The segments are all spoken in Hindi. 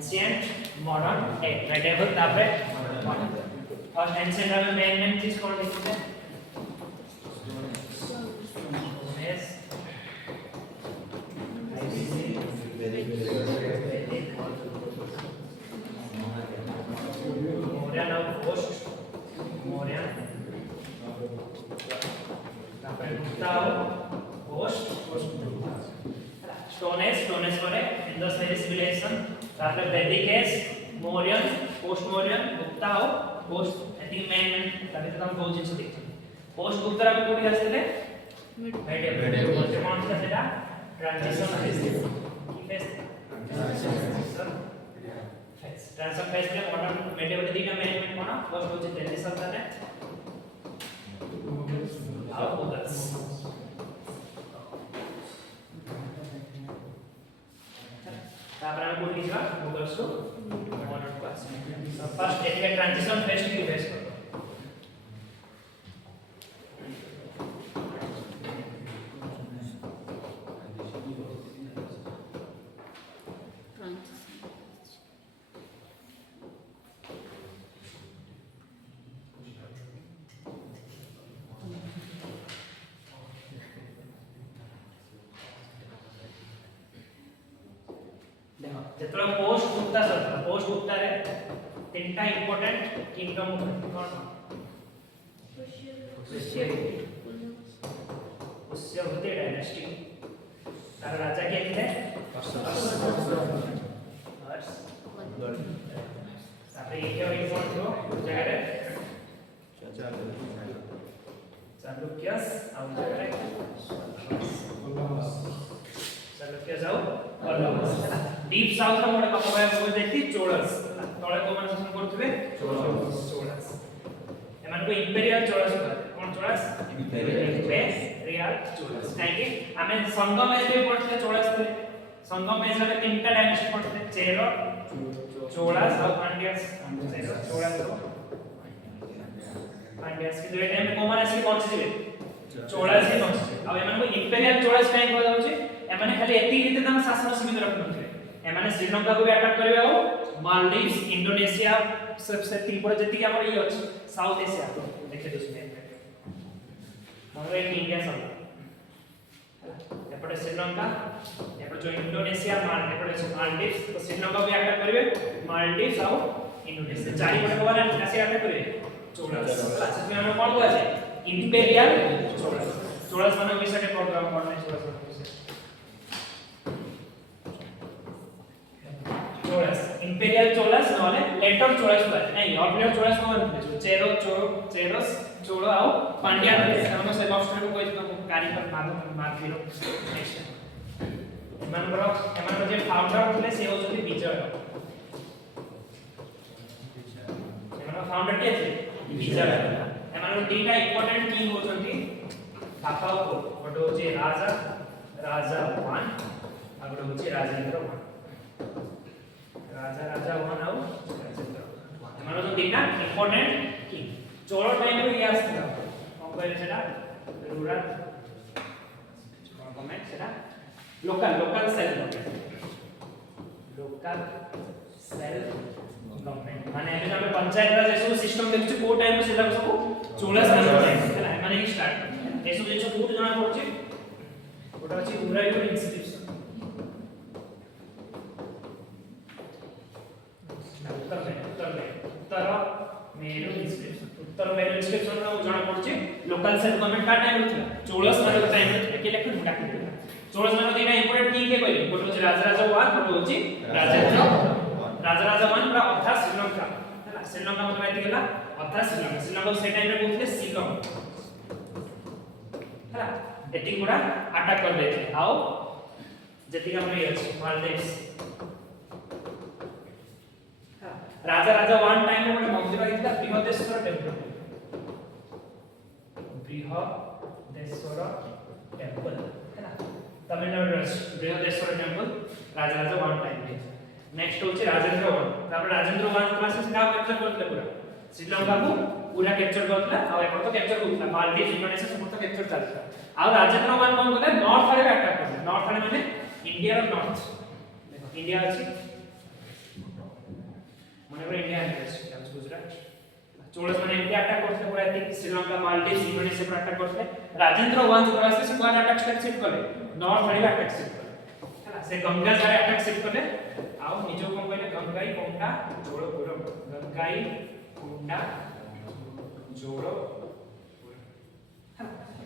Ancient, modern, medieval, तापरे modern. और ancient में main चीज कौन लिखते हैं? Yes. Mauryan और post. Mauryan. तापरे Gupta और post. Stone Age ପରେ Indus Valley civilization. तापर वैदिक एज मौर्यन पोस्ट मौर्यन गुप्ता हो पोस्ट एथि मेन तबे तो हम बहुत जिंस देखछ पोस्ट गुप्ता रा कोडी आस्ते मेडिएवल कौन सा सेटा ट्रांजिशन फेज की फेज ट्रांजिशन फेज में मॉडर्न मेडिएवल दीटा मेन कोन फर्स्ट होचे ट्रांजिशन ताने आओ बोलस तापर हम कोड लिखा मुगल्स को modern class first ethic transition phase की फेज करो जेतला पोस्ट गुप्ता रे तीनटा इंपोर्टेंट किंगडम कोन पुष्य होते डायनेस्टी तार राजा के थे हर्ष तापर ये क्या कोन थो जगह रे चालुक्यस आउ जगह रे चालुक्य जाओ डीप साउथ रा मोड कम भाई को देखि चोळस तळे को मन शासन करथबे चोळस एमान को इंपेरियल चोळस कोन चोळस इंपेरियल चोळस काहे कि हमें संगम एज में पढ़ते चोळस थे संगम एज में तीनटा डायनेस्टी पढ़ते चेर चोळस और पांड्यास चेर चोळस पांड्यास के दुई टाइम को मन आसी पहुंच जिवे चोळस ही पहुंच अब एमान को इंपेरियल चोळस काहे कहल जाउची एमाने खाली एती रीते तम शासन सीमित रखनथे एमाने श्रीलंका को भी अटैक करबे आओ मालदीव्स इंडोनेशिया सबसे तीपर जति के हमर ई अछि साउथ एशिया देखे दोस्तों हमरे इंडिया सब एपटे श्रीलंका एपटे जो इंडोनेशिया मालदीव्स तो श्रीलंका भी अटैक करबे मालदीव्स और इंडोनेशिया चारि पटे कोन आसी अटैक करबे चोळस अच्छा में हम कोन कहै छै इंपेरियल चोळस चोळस माने विषय के प्रोग्राम पढ़ने चोळस चोळस इंपेरियल चोळस नले लेटर चोळस नहीं ऑर्डिनरी चोळस कोन चेरोस चोळ आ पांड्या हम से लॉस्ट को कोइ तो कार्यक्रम मार्केट नेक्स्ट एमान जे फाउंडर होले से होचि विजय एमान फाउंडर के थे विजय एमान दीटा इंपोर्टेंट किंग होचंती थापाओ को गोटे होचि राजा 1 आ गोटे होचि राजेंद्र 1 राजा 1 आउ राजेंद्र 1 एमान जो दीटा इंपोर्टेंट किंग चोळ टाइम रे ये आस्थिला कोन कहले सेटा रूरल कोन कमेंट सेटा लोकल सेल्फ गवर्नमेंट माने एमे हम पंचायत राज एसो सिस्टम देखछु को टाइम से सेटा सब चोळस टाइम है माने ही स्टार्ट एसो जे सब बहुत जणा पड़छि ओटा अछि उराइवर इंस्टीट्यूशन उत्तर मेरु इंस्क्रिप्शन उत्तर मेरु इंस्क्रिप्शन रो जणा पड़छि लोकल सेल्फ गवर्नमेंट का टाइम होता चोळस माने टाइम के लेखन डाक चोळस माने दीना इंपोर्टेंट किंग के कहले गोटे होछि राजा 1 गोटे होछि राजेंद्र राजा 1 पूरा अथा श्रीलंका हैला श्रीलंका मतलब एति गेला अथा श्रीलंका से टाइम रे बोलथे सिलोन हैला एति पूरा अटैक कर देथे आओ जति हम रे अछि मालदीव्स राजा 1 टाइम रे गोटे मंदिर आइता बृहदेश्वर टेंपल बृहदेश्वर टेंपल हैला तमिलनाडु बृहदेश्वर टेंपल राजराज 1 टाइम रे नेक्स्ट होची राजेंद्र 1 तापर राजेंद्र 1 क्लासेस का कैप्चर करथले पूरा श्रीलंका को पूरा कैप्चर करथला आ एपर तो कैप्चर होतला मालदीव इंडोनेशिया सब तो कैप्चर चलता आ राजेंद्र 1 कोन बोले नॉर्थ आड़े अटैक करथले नॉर्थ आड़े माने इंडिया रो नॉर्थ देखो इंडिया अछि माने पूरा इंडिया है गुजरात चोळस माने इंडिया अटैक करथले पूरा एति श्रीलंका मालदीव इंडोनेशिया पर अटैक करथले राजेंद्र 1 जो क्लासेस से पूरा अटैक सेट कले नॉर्थ आड़े अटैक सेट कले हला से गंगा जारे अटैक सेट कले आ निजो कोन कहले गंगाई कोंडा जोड़पुरम गंगाई कोंडा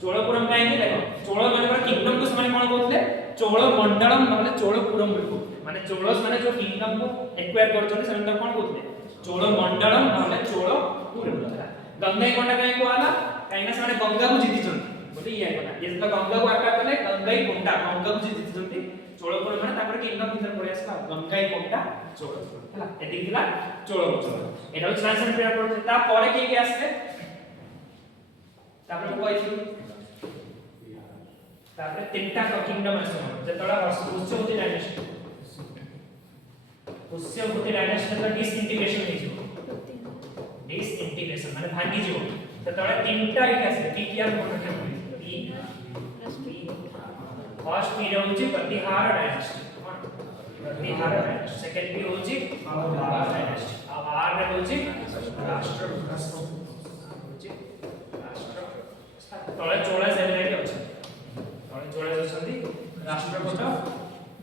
चोळपुरम काहे देखो चोळ माने किंगडम को समान कोन कहथले चोळ मंडलम नले चोळपुरम बोलबो माने चोळस माने जो किंगडम को एक्वायर करछन सेमन कोन कहथले चोळ मंडलम नले चोळपुरम गंगाई कोंडा काहे कोआला काहे ना माने गंगा को जीतिछन बोली ये कोना ये तो गंगा को अटैक करले गंगाई कोंडा गंगा को जीतिछन चोळपुरम माने तापर किंगडम भीतर पळे आसला गंगाई कोंडा चोळपुरम हला एति दिला चोळपुरम एटा ट्रांसलेट पेपर पड़ते ता परे के आसले तापर को कहथि तापर तीनटा किंगडम आसो जेतला पुष्यवती डायनेस्टी डायनेस्टी का डिसइंटीग्रेशन हे जो डिसइंटीग्रेशन माने भांगी जो तेतला तीनटा एक आसले टीटीआर कोन फर्स्ट पीरियड होची प्रतिहार डायनेस्टी प्रतिहार डायनेस्टी सेकंड पीरियड होची आवार डायनेस्टी आवार रे होची राष्ट्र होची राष्ट्र तळे 16 सेलिब्रेट होची तळे 16 होछंती राष्ट्रकूट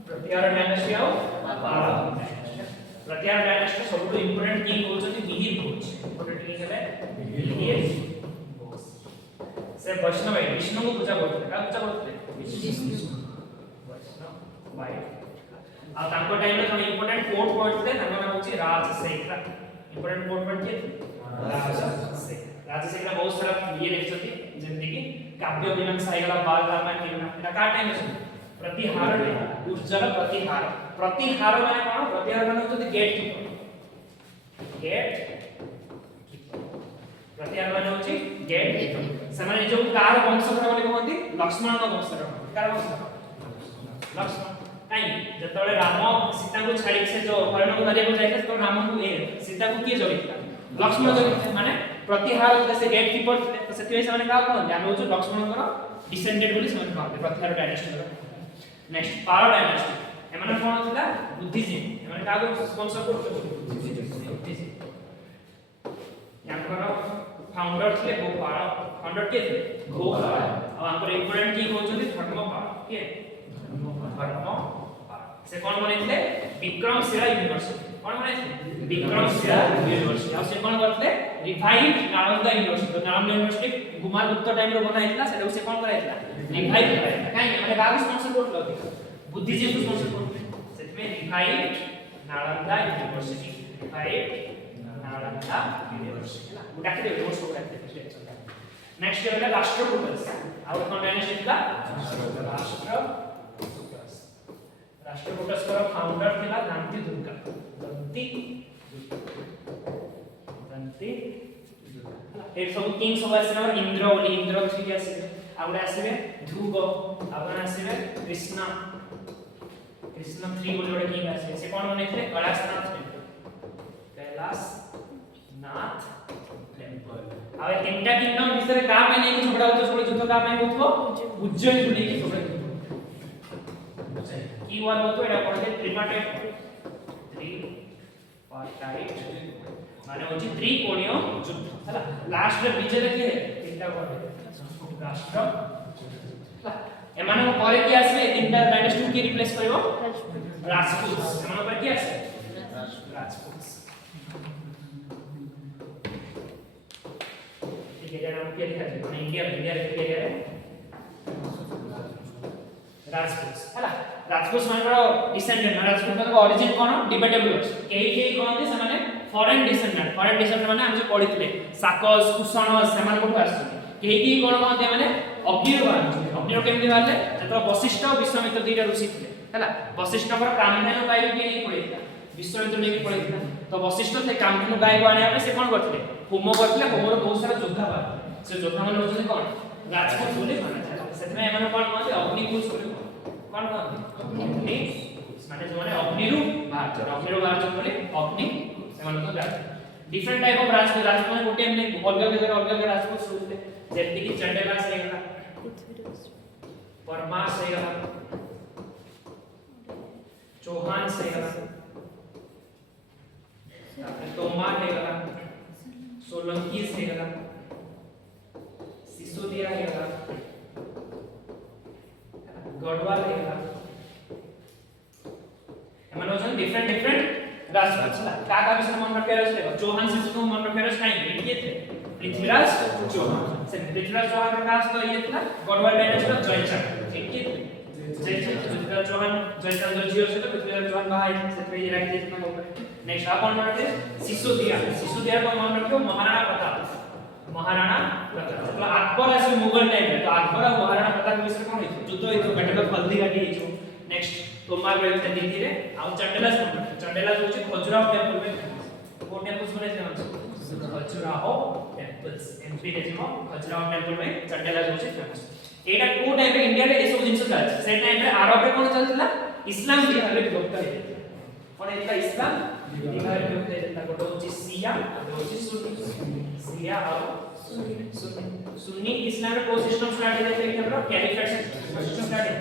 प्रतिहार डायनेस्टी आ आवार डायनेस्टी प्रतिहार डायनेस्टी सबटु इंपोर्टेंट किंग होछंती मिहिर भोज इंपोर्टेंट किंग हेले मिहिर भोज से वैष्णव है विष्णु को पूजा करते का पूजा करते वैष्णव भाई आ तांको टाइम रे थोड़ी इंपोर्टेंट कोड पढ़ते तांको नाम होची राजशेखर इंपोर्टेंट कोड पढ़ते राजशेखर बहुत सारा ये लिखछथि जेंति कि काव्य मीमांसा आइगला बाल रामायण मीमांसा का टाइम है प्रतिहार उज्जवल प्रतिहार प्रतिहार माने कोन प्रतिहार माने होती गेट प्रतिहार माने होची गेट समान जो कार वंशधर बोली कहंती लक्ष्मण का वंशधर कार वंशधर लक्ष्मण काई जतले राम सीता को छाड़ी से जो हरण को धरे को जाइले तो राम को ए सीता को किए जगितला लक्ष्मण जगित माने प्रतिहार से गेट कीपर तो सेति से माने का कहंती हम जो लक्ष्मण को डिसेंडेड बोली समान कहंती प्रतिहार डायनेस्टी नेक्स्ट पाल डायनेस्टी एमने कोन थिला बुद्धिजीव एमने का को स्पॉन्सर करते बुद्धिजीव यांकर फाउंडर थे गोपाल फाउंडर के थे गोपाल अब हमर इंपोर्टेंट की होचोली धर्मपाल के धर्मपाल से कौन बने थे विक्रमशिला यूनिवर्सिटी कौन बने थे विक्रमशिला यूनिवर्सिटी और से कौन करते रिवाइव नालंदा यूनिवर्सिटी तो नालंदा यूनिवर्सिटी गुप्त टाइम रो बनाइतला से उसे कौन कराइतला रिवाइव कराइतला काई माने गाग स्पॉन्सर करथलो बुद्धिजीव को स्पॉन्सर करथले सेतमे revive Nalanda university revive Nalanda university ना डाके दे नोट्स को डाके दे नेक्स्ट है राष्ट्रकूटस और कौन डायनेस्टी था राष्ट्रकूटस का फाउंडर थिला दंती दुर्गा दंती ए सब किंग सब आसे इंद्र बोली इंद्र थ्री आसे आउडे आसे ध्रुव आउडे आसे कृष्ण कृष्ण थ्री बोली ओडे किंग आसे से कौन बने थे कैलाशनाथ टेंपल आवे तीनटा किंगडम विषय का में नहीं झगड़ा होतो छोड़ युद्ध का में होतो उज्जैन को लेके झगड़ा की वार होतो एटा पड़े त्रिपार्टाइट माने होची त्रिकोणीय युद्ध हला लास्ट रे विजय देखिए तीनटा पड़े राष्ट्र एमानो परे की आसे तीनटा डायनेस्टी की रिप्लेस करबो राजपूत एमानो पर की आसे राजपूत नाम के लिखा है माने इंडिया रे के है राजपूत हला राजपूत मानरो डिसेंडेंट राजपूत का ओरिजिन कोन डिबेटेबल अछि केही कोन से माने फॉरेन डिसेंडेंट माने हम जो पढितले साकस कुषण समान कोठु आछथि केही कोन कोन माने अग्निर केमि बाले जतो वशिष्ठ और विश्वामित्र दुईटा ऋषि थिले हला वशिष्ठ पर कामधेनु गाय के नहीं पढितला विश्वामित्र ने भी पढितला तो वशिष्ठ से कामधेनु गाय को आने से कोन करथिले होम करथिले होमर बहुत सारा योद्धा बा से योद्धा माने होछन कोन राजपूत बोले माना जाय सेतमे एमन कोन माने अग्निकुल बोले कोन अग्नि माने जो माने अग्निरु बाहर बोले अग्नि सेमान तो जात डिफरेंट टाइप ऑफ राजपूत माने गोटे हमने अलग राजपूत सुनते जेमति कि चंडेलास हे गला परमास हे गला चौहान से गला तोमार हे गला सोलंकी से गला सिसोदिया हे गला गढ़वाल हे गला एमन होसन डिफरेंट राजपूत का विषय मन रखे रहते चौहान से मन रखे रहते काई ये थे पृथ्वीराज चौहान से पृथ्वीराज चौहान का कास्ट तो ये था गढ़वाल डायनेस्टी ऑफ जयचंद ठीक है जयचंद पृथ्वीराज चौहान जयचंद जो जियो से तो पृथ्वीराज चौहान बाहर से पे ये रख देते ना ऊपर नेक्स्ट आप मन रखते सिसोदिया को मन रखो महाराणा प्रताप मतलब अकबर ऐसे मुगल टाइम है तो अकबर और महाराणा प्रताप के विषय कौन है युद्ध है तो बैटल ऑफ हल्दी घाटी है नेक्स्ट तोमार रहते धीरे धीरे आ चंडेलास होची खजुराहो टेंपल में कोन टेंपल्स बने थे खजुराहो टेंपल्स एमपी रे जिमो खजुराहो टेंपल में चंडेलास होची फेमस एटा को टाइम रे इंडिया रे ए सब जिंस चल से टाइम रे अरब रे कोन चलतला इस्लाम बिहार रे विभक्त है कोन एटा इस्लाम बिहार रे विभक्त है गोटो होची शिया और होची सुन्नी शिया और सुन्नी इस्लाम रे को सिस्टम स्टार्ट है थे हमरो कैलिफेट सिस्टम स्टार्ट है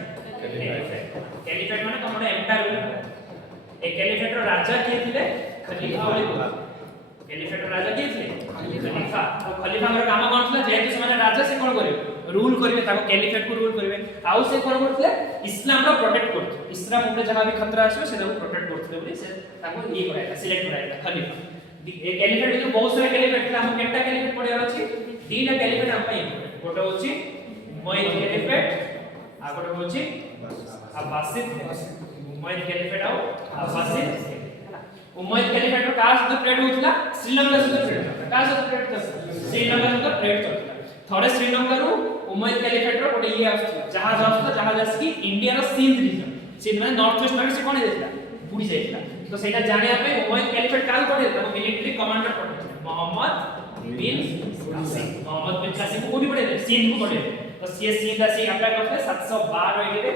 कैलिफेट माने तमरो एम्पायर ए कैलिफेट रो राजा के थिले खलीफा बोली कैलिफेट रो राजा के थिले खलीफा तो खलीफा हमर काम कोन थला जेहेतु से माने राजा से कोन करिवे रूल करिवे ताको कैलिफेट को रूल करिवे आउ से कोन करथले इस्लाम रो प्रोटेक्ट करथले इस्लाम ऊपर जहां भी खतरा आछो से ताको प्रोटेक्ट करथले बोली से ताको ये करायला सिलेक्ट करायला खलीफा ए कैलिफेट जो बहुत सारे कैलिफेट हम केटा कैलिफेट पड़े अछि तीनटा कैलिफेट हम पई गोटे होछि उमय्यद कैलिफेट आ गोटे होछि अब्बासिद उमय्यद कैलिफेट आउ अब्बासिद उमय्यद कैलिफेट रो कास द ट्रेड होतला श्रीलंका से ट्रेड होतला कास द ट्रेड श्रीलंका से ट्रेड होतला थोड़े श्रीलंका रो उमय्यद कैलिफेट रो गोटे ये आछला जहाज आसी इंडिया रो सिंध माने नॉर्थ वेस्ट में से कोन देतला बुडी जायतला तो सेटा जाने पे उमय्यद कैलिफेट काल पड़े तो मिलिट्री कमांडर पड़े मोहम्मद बिन कासिम को भी पड़े सिंध को पड़े तो ये सिंध आसी अटैक करते 712 एडिटे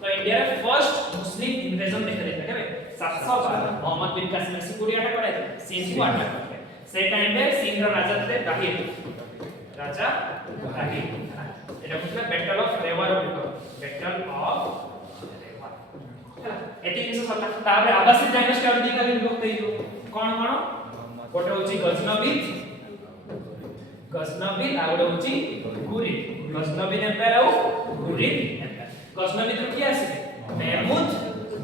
तो इंडिया रे फर्स्ट मुस्लिम इन्वेजन देखा देता है 712 मोहम्मद बिन कासिम से पूरी अटैक करे सिंध को अटैक करते से टाइम पे सिंध रो राजा थे राहील राजा राहील एटा मतलब battle of Rewa battle of Rewa एटी किस सब ताबरे अब्बासिद डायनेस्टी और दिका भी लोग तेयो कोन गोटे होची गजनबी आ गोटे होची घुरिद गजनबी एम्पायर आ घुरिद एम्पायर गजनबी तो किया आसे महमूद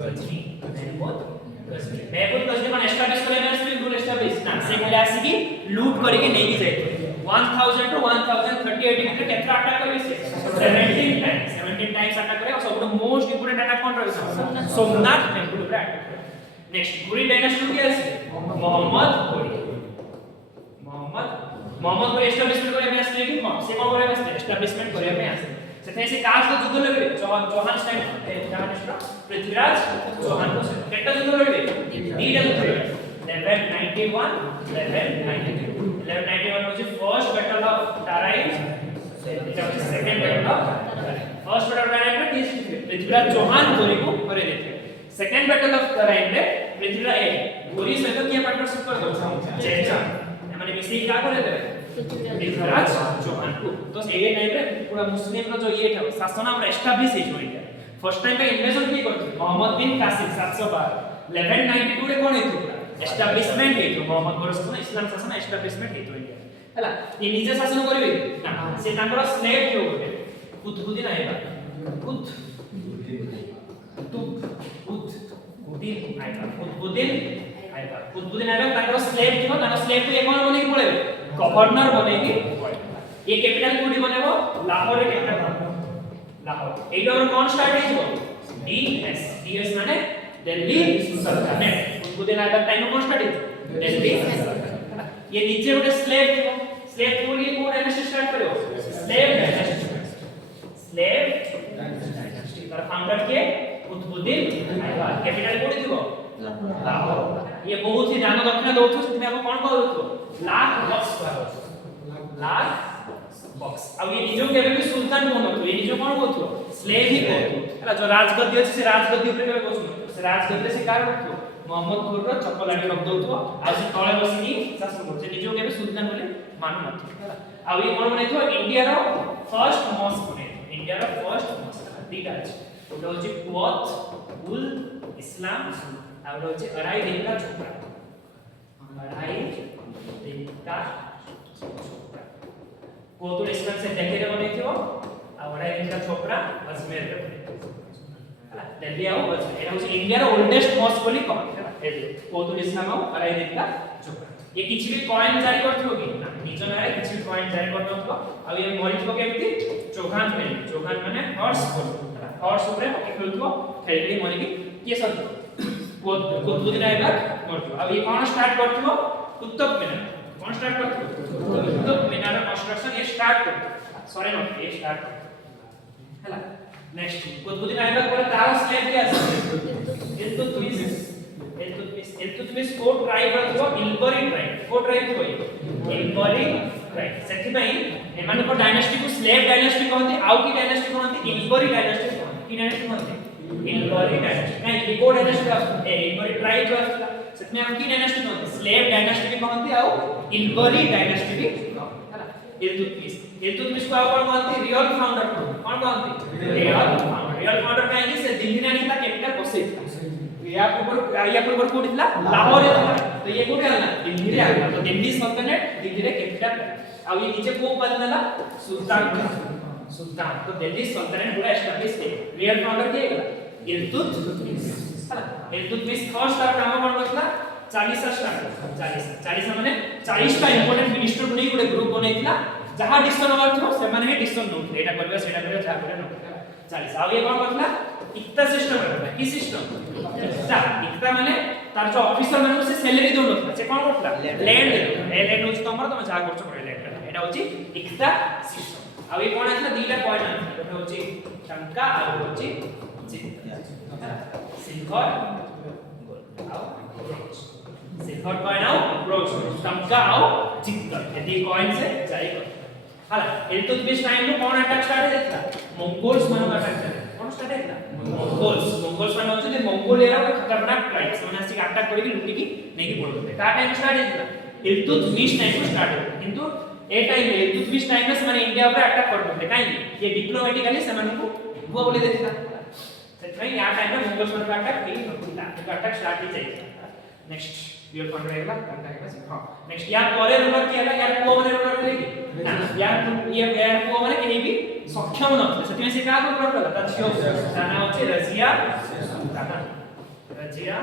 गजनी माने एस्टैब्लिश करे ना स्पिल रूल एस्टैब्लिश ना से गले आसी की लूट करके नहीं की जाए 1000 टू 1038 में केतना अटैक करे से 17 टाइम्स अटैक करे और सब मोस्ट इंपोर्टेंट अटैक कौन रहे सोमनाथ टेंपल ऊपर अटैक नेक्स्ट घुरिद डायनेस्टी किया आसे मोहम्मद को एस्टैब्लिशमेंट करे में आसे कि से कोन करे में एस्टैब्लिशमेंट करे में आसे सेते से कास्ट युद्ध लगे चौहान स्टाइल डायनेस्टी पृथ्वीराज चौहान को केटा युद्ध लगे नीड युद्ध level 91 was first battle of Tarain second battle of first battle of Tarain में पृथ्वीराज चौहान गोरी को करे देते सेकंड बैटल ऑफ टाराइन में पृथ्वीराज गोरी से तो किया पार्टनरशिप कर दो जयचंद माने मिसी क्या करे थे पृथ्वीराज चौहान को तो ए टाइम रे पूरा मुस्लिम रो जो ये था शासन हमरा एस्टैब्लिश हो गया फर्स्ट टाइम पे इन्वेजन की करथि मोहम्मद बिन कासिम 712 1192 रे कोन हेतु पूरा एस्टैब्लिशमेंट हेतु मोहम्मद गोरस इस्लाम शासन एस्टैब्लिशमेंट हेतु इंडिया हला ये निजे शासन करबे ना से तांकर स्लेव जो होते कुतुबुद्दीन आइबक कुतुबुद्दीन आइबक तांकर स्लेव थियो तांकर स्लेव को कोन बने की पळेबे गवर्नर बने की ये कैपिटल कोडी बनेबो लाहौर रे कैपिटल लाहौर एटा और कौन स्टार्ट है डीएस माने दिल्ली सल्तनत कुतुबुद्दीन आइबक टाइम कौन स्टार्ट है दिल्ली सल्तनत ये नीचे गोटे स्लेव को लिए कोड डायनेस्टी स्टार्ट करो स्लेव डायनेस्टी पर फाउंडर के कुतुबुद्दीन आइबक कैपिटल कोडी थियो लाहौर ये बहुत ही दान दक्षिणा दउथो सेति में कोन कहउथो लाख बॉक्स अब ये निजो केबे भी सुल्तान कोन होतो ये निजो कोन होतो स्लेव ही होतो हला जो राजगद्दी अछि से राजगद्दी ऊपर केबे बसनो से राजगद्दी से कार होतो मोहम्मद घोर रो चप्पल आडी रख दउतो आ से तळे बसिनी शासन करतो से निजो केबे सुल्तान बोले मानु नथि हला अब ये कोन बनेथो इंडिया रो फर्स्ट मॉस्क बने इंडिया रो फर्स्ट मॉस्क दीटा अछि ओटा होछि कुवत उल इस्लाम आ ओटा होछि अराई दिनका छोकरा अराई दिनका कोतुल इस्लाम से देखे रे बनेथियो आ अराई दिनका छोकरा अजमेर रे बनेथियो हला दिल्ली आओ बस एटा होछि इंडिया रो ओल्डेस्ट मॉस्क बोली कह ए कोतुल इस्लाम आओ अराई दिनका छोकरा ये किछि भी कॉइन जारी करथियो कि ना निज नारे किछि भी कॉइन जारी करथियो आ ये मरिथियो केमति चौहान माने हॉर्स बोल हॉर्स ऊपर हॉकी खेलथियो खेलली मरि की के सब कुतुब मिनार करथियो अब ये कोन स्टार्ट करथियो कुतुब मिनार कोन स्टार्ट करथियो कुतुब मिनार कंस्ट्रक्शन ये स्टार्ट करथियो सॉरी नॉट ये स्टार्ट करथियो हला नेक्स्ट कुतुब मिनार पर तार स्लेब के आसे इल्तुतमिश को ट्राइब रखो इल्बरी ट्राइब को ट्राइब कोई इल्बरी ट्राइब सेथि पई एमान को डायनेस्टी को स्लेव डायनेस्टी कहंती आउ की डायनेस्टी कहंती इल्बरी डायनेस्टी की डायनेस्टी कहंती इल्बरी डायनेस्टी नहीं लिबो डायनेस्टी ए इल्बरी ट्राइब रखला सेथि में हम की डायनेस्टी कहंती स्लेव डायनेस्टी भी कहंती आउ इल्बरी डायनेस्टी भी हला इल्तुतमिश को आउ कोन कहंती रियल फाउंडर कोन कहंती रियल फाउंडर काहे से दिल्ली ने नहीं था कैपिटल बसे या पूर्व कोठी थला लाहौर रे था तो ये कोठी आला दिल्ली रे आला तो दिल्ली सल्तनत दिल्ली रे कैपिटल अब ये नीचे को बदलला सुल्तान तो दिल्ली सल्तनत पूरा एस्टैब्लिश है रियल फाउंडर के इल्तुतमिश हला इल्तुतमिश फर्स्ट तार काम कोन करथला 40 स्टार्ट 40 माने 40 टा इंपोर्टेंट मिनिस्टर बनै गुडे ग्रुप बनैथिला जहां डिसीजन होबार थियो से माने हे डिसीजन नोट एटा करबे सेटा करबे जहां करे नोट 40 अब ये कोन करथला इक्ता सिस्टम है की सिस्टम इक्ता माने तार जो ऑफिसर माने से सैलरी दो नथला से कोन करथला लैंड ए लैंड होछ तमर तमे जा करछ करे लैंड एटा होची इक्ता सिस्टम अब ये कोन आछला दीटा पॉइंट आछला एटा होची शंका आ होची सिल्वर आओ ब्रोंज सिल्वर कॉइन आओ ब्रोंज शंका आओ चित्तर यदि कॉइन से जारी कर हला इल्तुतमिश टाइम में कोन अटैक स्टार्ट हेतला मंगोल्स मानो अटैक कोन स्टार्ट हेतला मंगोल्स माने होचे मंगोलिया रो खतरनाक ट्राइब्स माने आसी अटैक करी लुटी की नहीं की बोलते का टाइम स्टार्ट हेतला इल्तुतमिश टाइम में स्टार्ट हेतला किंतु ए टाइम इल्तुतमिश टाइम में माने इंडिया ऊपर अटैक करते काई ये डिप्लोमेटिकली समान को वो बोले देता सेतराई या टाइम में मंगोल्स माने अटैक की नथला अटैक स्टार्ट ही चाहिए नेक्स्ट रियल फाउंडर रहेगा कंटा है हां नेक्स्ट यार परे रूलर किया है यार को माने रूलर करेगी ना यार को माने केही भी सक्षम न सेति में से का को रूलर कला तछियो ताना होचे रजिया सुल्ताना रजिया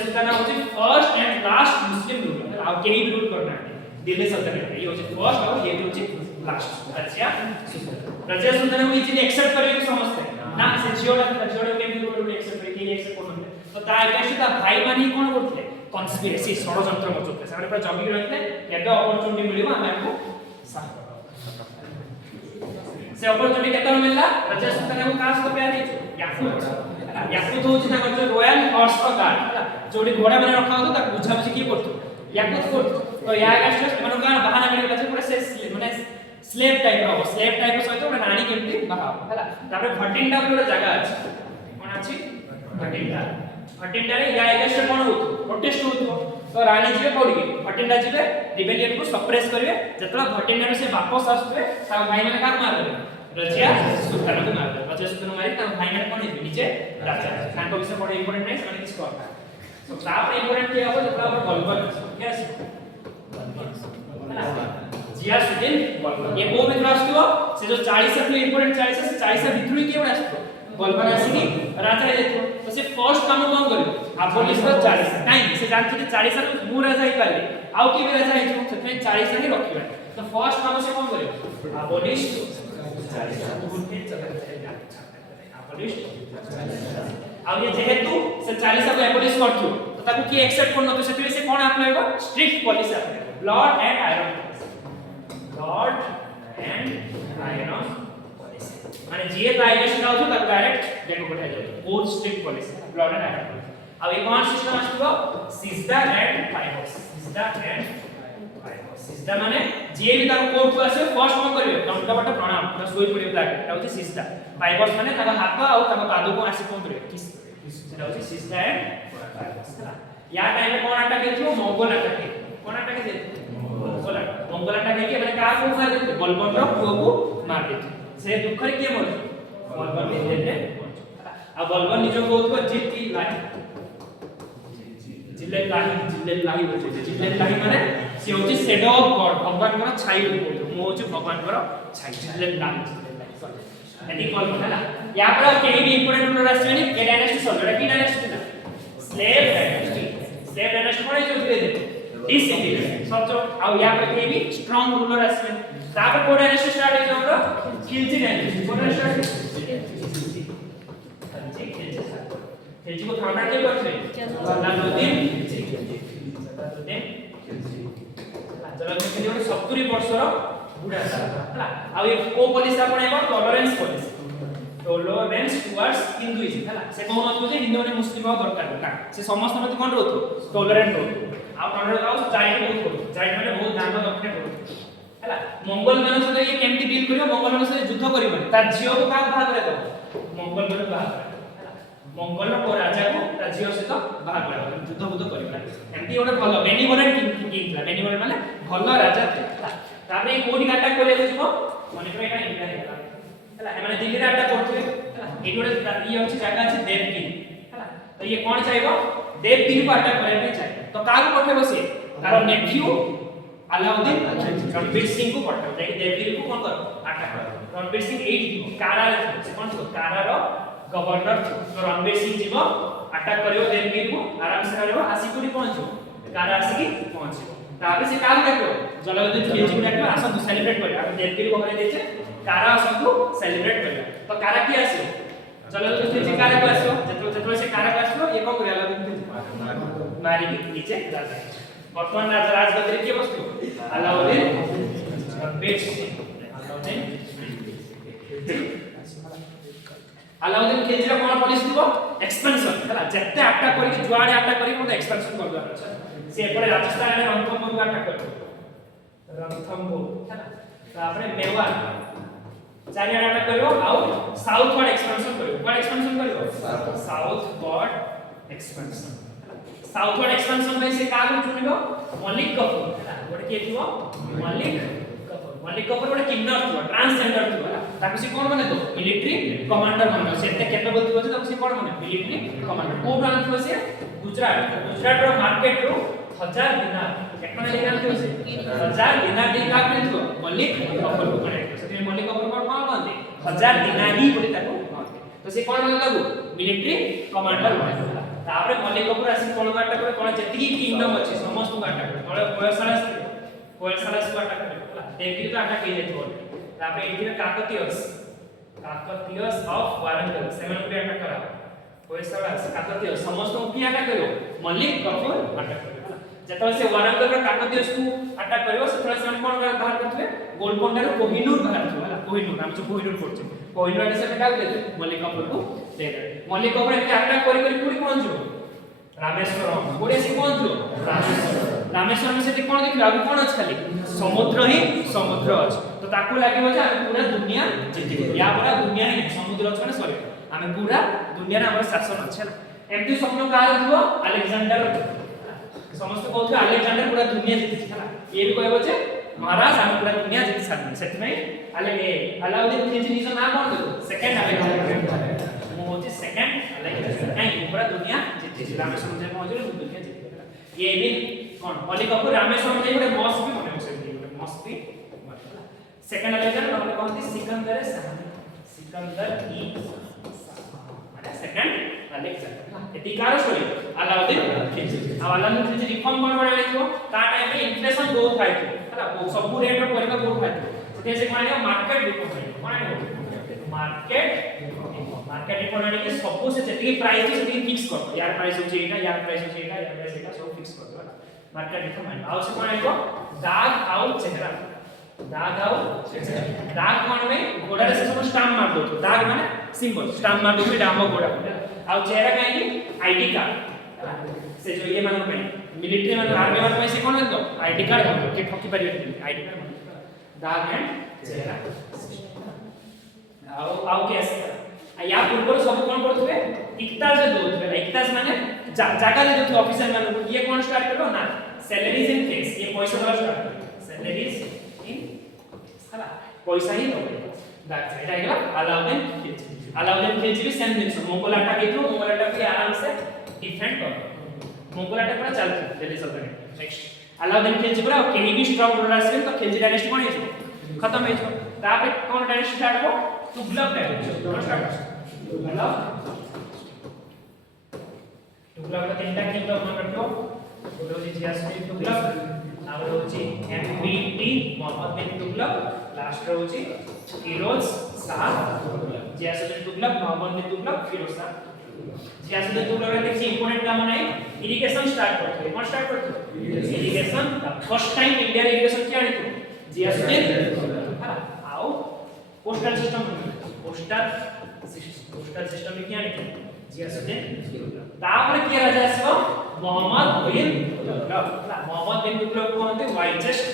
सुल्ताना होचे first and last Muslim ruler अब केही भी रूल करना है दिल्ली सल्तनत ये होचे फर्स्ट और ये होचे लास्ट रजिया सुल्ताना को इजीली एक्सेप्ट करबे समझते ना से जियोडा के भी रूल एक्सेप्ट करे के एक्सेप्ट करते तो ता एगेंस्ट ता भाई मानी कोन करथले कन्स्पिरेसी षडयंत्र मचुते से पूरा जगी रहते केबे अपॉर्चुनिटी मिलिबो हम आपको से अपॉर्चुनिटी केतन मिलला रजा सुल्तान को कास को प्यार याकुत होची ना जो रॉयल हॉर्स का गार्ड जोडी घोड़ा माने रखा होतो ता बुझा बुझी की करतो याकुत करतो तो या एगेंस्ट मन का बहाना मिले बचे पूरा से माने स्लेव टाइप रो सहित ओटा रानी केमती बाहा हला तापर भटिंडा बोले जगह अछि कोन अछि भटिंडा रे या एगेंस्ट कोन होतो प्रोटेस्ट होतो तो रानी जीवे कोडी के भटिंडा जीवे रिबेलियन को सप्रेस करबे जतरा भटिंडा रे से वापस आसबे ता भाई माने का मार देबे रजिया सुल्तान को मार देबे रजिया सुल्तान मारी ता भाई माने कोन हेबे नीचे राजा खान को विषय बड़े इंपोर्टेंट नहीं माने किछ करता तो तापर इंपोर्टेंट के हो जतरा पर बलबन कैसे जियासुद्दीन बलबन ये को में राष्ट्र से जो 40 से इंपोर्टेंट 40 से 40 भितरी के राष्ट्र बलबन आसीनी राजा हेतो तो से फर्स्ट काम कोन करियो अबोलिश 40 काई से जानथि जे 40 रो मु राजा ही पाले आउ के भी राजा है से 40 ही रखिबा तो फर्स्ट काम से कोन करियो अबोलिश 40 गुणके चला अबोलिश अब ये जेहेतु से 40 को अबोलिश करथु तो ताकू की एक्सेप्ट करनो तो से कोन apply strict policy apply blood and iron policy माने जे प्राइवेट का होतो तक डायरेक्ट जेको पठाय जातो बहुत strict policy blood and iron अब ये कौन सिस्टम आछिबो सिजदा एंड फाइबर्स सिस्टा माने जे भी तार कोर्ट को आसे फर्स्ट कोन करिवे दंडवत प्रणाम तो सोई पड़ियो ताके एटा होची सिस्टा फाइबर्स माने ताका हाथ आउ ताका पाद को आसे कोन करिवे किस सेटा होची सिस्टा एंड फाइबर्स या टाइम में कोन अटैक हेथियो मंगोल अटैक कोन अटैक हे मंगोल अटैक हे के माने का को मार देते बलबन रो पुओ को मार देते से दुख रे के मर बलबन ने देते आ बलबन निजो कहथबो जीती लाइन जिल्ले लाही माने से होची शैडो ऑफ गॉड भगवान को छाई मो होची भगवान को छाई जिल्ले लाही एटी कॉल होला या पर के भी इंपोर्टेंट रूलर आछनी के डायनेस्टी सॉल्व की डायनेस्टी था स्लेव डायनेस्टी कोन जो धीरे धीरे डिसइंटीग्रेट सोचो आ या पर के भी स्ट्रांग रूलर आछनी तापर को डायनेस्टी स्टार्ट हे हमरो खिलजी डायनेस्टी को स्टार्ट खिलजी को फाउंडर के करथे जलालुद्दीन जलालुद्दीन खिलजी 70 वर्षर बुढा हला आ ये को पॉलिसी आपण एबो tolerance policy tolerance towards Hinduism हला से कोन होतो जे हिंदू ने मुस्लिम हो दरकार ना से समस्त प्रति कोन रहतो टॉलरेंट रहतो आ टॉलरेंट आउ चाइल्ड बहुत करतो चाइल्ड माने बहुत दान दक्षिण करतो हला मंगोल मान सहित ये केमती डील करियो मंगोल मान सहित युद्ध करियो ता झियो को का भाग रे दो मंगोल मान भाग मंगल को राजा को राज्य सहित भाग ला युद्ध बुद्ध करिबा एमती ओने भलो बेनिवोलेंट किंग था बेनिवोलेंट माने भलो राजा था तारे कोडी अटैक करले जिवो माने तो एटा इंडिया हेला हला माने दिल्ली रे अटैक करथुए हला एटी ओने ये अछि जगह अछि देवगिरी हला तो ये कोन चाहेबो देवगिरी को अटैक करे पे चाहे तो काग पठेबो से तार नेफ्यू अलाउद्दीन रणबीर सिंह को पठेबो जे देवगिरी को कोन कर अटैक कर रणबीर सिंह 8 कारा से कोन तो कारा रो गवर्नर तो रणबीर सिंह जीवो अटैक करियो देवगिरी को आराम से करियो आसी कोडी पहुंचो कारा आसी की पहुंचो ताबे से काम देखो जलालुद्दीन खिलजी को देखो आसन सेलिब्रेट करियो आ देवगिरी को करे देछे कारा आसन को सेलिब्रेट करियो तो कारा की आसी जलालुद्दीन खिलजी कारा को आसो जतो से कारा को आसो ये को करे अलाउद्दीन मारी के नीचे राजा वर्तमान राजा राजगद्दी के वस्तु अलाउद्दीन रणबीर सिंह अलाउद्दीन खिलजी रा कोन पॉलिसी दिबो एक्सपेंशन हला जत्ते अटैक करी जुआडे अटैक करी मते एक्सपेंशन कर दवा से एपडे राजस्थान रे रणथंभोर को अटैक कर रणथंभोर हला तापरे मेवाड़ चारि अटैक करियो आउ साउथ वर्ड एक्सपेंशन करियो वर्ड एक्सपेंशन करियो south word expansion south word expansion में से का चुनिबो मलिक कपूर हला गोटे के थिबो मलिक कपूर गोटे किन्नर थियो ट्रांसजेंडर थियो हला ताकि से कोन माने दो मिलिट्री कमांडर माने सेते कैपेबल थियो ताकि से कोन माने मिलिट्री कमांडर को नाम थियो से गुजरात रो मार्केट रो 1000 दिनार केतना दिनार थियो से 1000 दिनार दी का थियो मलिक कपूर को पड़े से मलिक कपूर कोन मानते 1000 दिनार ही बोली ताको तो से कोन माने लागू मिलिट्री कमांडर माने तापरे मलिक कपूर आसी कोन अटैक करे कोन जति किंगडम अछि समस्त को अटैक करे तळे कोयसाला को अटैक करे देवगिरी तो अटैक हे जेतो तापरे एठी काकतीयस ऑफ वारंगल सेवन पे अटैक करा कोयसाला काकतीयस समस्त को की अटैक करियो मलिक कपूर अटैक करियो जेतो से वारंगल रे काकतीयस को अटैक करियो से थोड़ा से कोन बाहर करथले गोलकोंडा रे कोहिनूर बाहर थियो हला कोहिनूर हम जो कोहिनूर पड़छे कोहिनूर से का देते मलिक कपूर को दे दे मलिक कपूर एक अटैक करी पूरी पहुंचो रामेश्वरम कोडे से पहुंचो रामेश्वरम से कोन देखियो अब कोन अछि खाली समुद्र ही समुद्र अछि तो ताकू लागिबो जे हम पूरा दुनिया जीति या पूरा दुनिया ही समुद्र अछि माने सॉरी हम पूरा दुनिया रे हमर शासन अछि ना एमती स्वप्न का थियो अलेक्जेंडर समस्त कहथि अलेक्जेंडर पूरा दुनिया जीति छला ये भी कहबो जे महाराज हम पूरा दुनिया जीति छथि सेत में अलाउद्दीन खिलजी निज नाम कोन देलो सेकंड अलेक्जेंडर मो होछि सेकंड अलेक्जेंडर काई पूरा दुनिया जीति रामेश्वरम जे पहुंचले दुनिया जीति ये भी कौन मलिक कपूर रामेश्वरम जे गोटे मस्त भी मने से गोटे मस्त भी सेकंड अलेक्जेंडर हमने कहती सिकंदर ई माने सेकंड अलेक्जेंडर एटी कार स्टोरी अलाउद्दीन खिलजी अलाउद्दीन खिलजी रिफॉर्म कोन बडा लेथियो ता टाइम में इन्फ्लेशन बहुत हाई थियो हला सब रेट रो परिका बहुत हाई थियो तो से कोन मार्केट रिफॉर्म कोन मार्केट रिफॉर्म के सब से जति प्राइस से जति फिक्स कर यार प्राइस हो एटा यार प्राइस हो एटा यार प्राइस एटा सब फिक्स कर मार्केट रिफॉर्म आउ से कोन आइबो दाग आउ चेहरा दाग कोन में घोड़ा रे से सब स्टाम्प मार दो दाग माने सिंबल स्टाम्प मार दो डामो घोड़ा आउ चेहरा काई आईडी कार्ड से जो ये मानो पे मिलिट्री मान आर्मी मान पैसे कोन दो आईडी कार्ड दो के ठकी परिबे आईडी कार्ड दाग एंड चेहरा आउ केस या पूर्व सब कोन करथबे इक्ताज दोथबे इक्ताज माने जागा दे दोथबे ऑफिसर मान ये कोन स्टार्ट करबो ना सैलरीज इन फिक्स ये पैसा वाला स्टार्ट सैलरीज इन हला पैसा ही दो दाग एटा गेला अलाउ देम खेल भी सेम दिन मंगोल अटैक हेतु मंगोल अटैक के आराम से डिफेंड कर मंगोल अटैक पूरा चलते दिल्ली सल्तनत नेक्स्ट अलाउ देम खेल पूरा केही भी स्ट्रांग रूलर आसे तो खेल डायनेस्टी कोन हेजो खत्म हेजो तापे कोन डायनेस्टी स्टार्ट हो तुगलक डायनेस्टी कोन स्टार्ट तुगलक का तीनटा किंगडम मन रखो तो जी जियासुद्दीन तुगलक और होची एमबीटी मोहम्मद बिन तुगलक लास्ट होची फिरोज शाह जियासुद्दीन तुगलक मोहम्मद बिन तुगलक फिरोज शाह जियासुद्दीन तुगलक रे देखि इंपोर्टेंट काम नै इरिगेशन स्टार्ट करथि कोन स्टार्ट करथि irrigation first time India irrigation के आनिथि जियासुद्दीन हां आओ पोस्टल सिस्टम के आनिथि जियासुद्दीन तापर के राजा आसो मोहम्मद बिन तुगलक कोनते वाइचेस्ट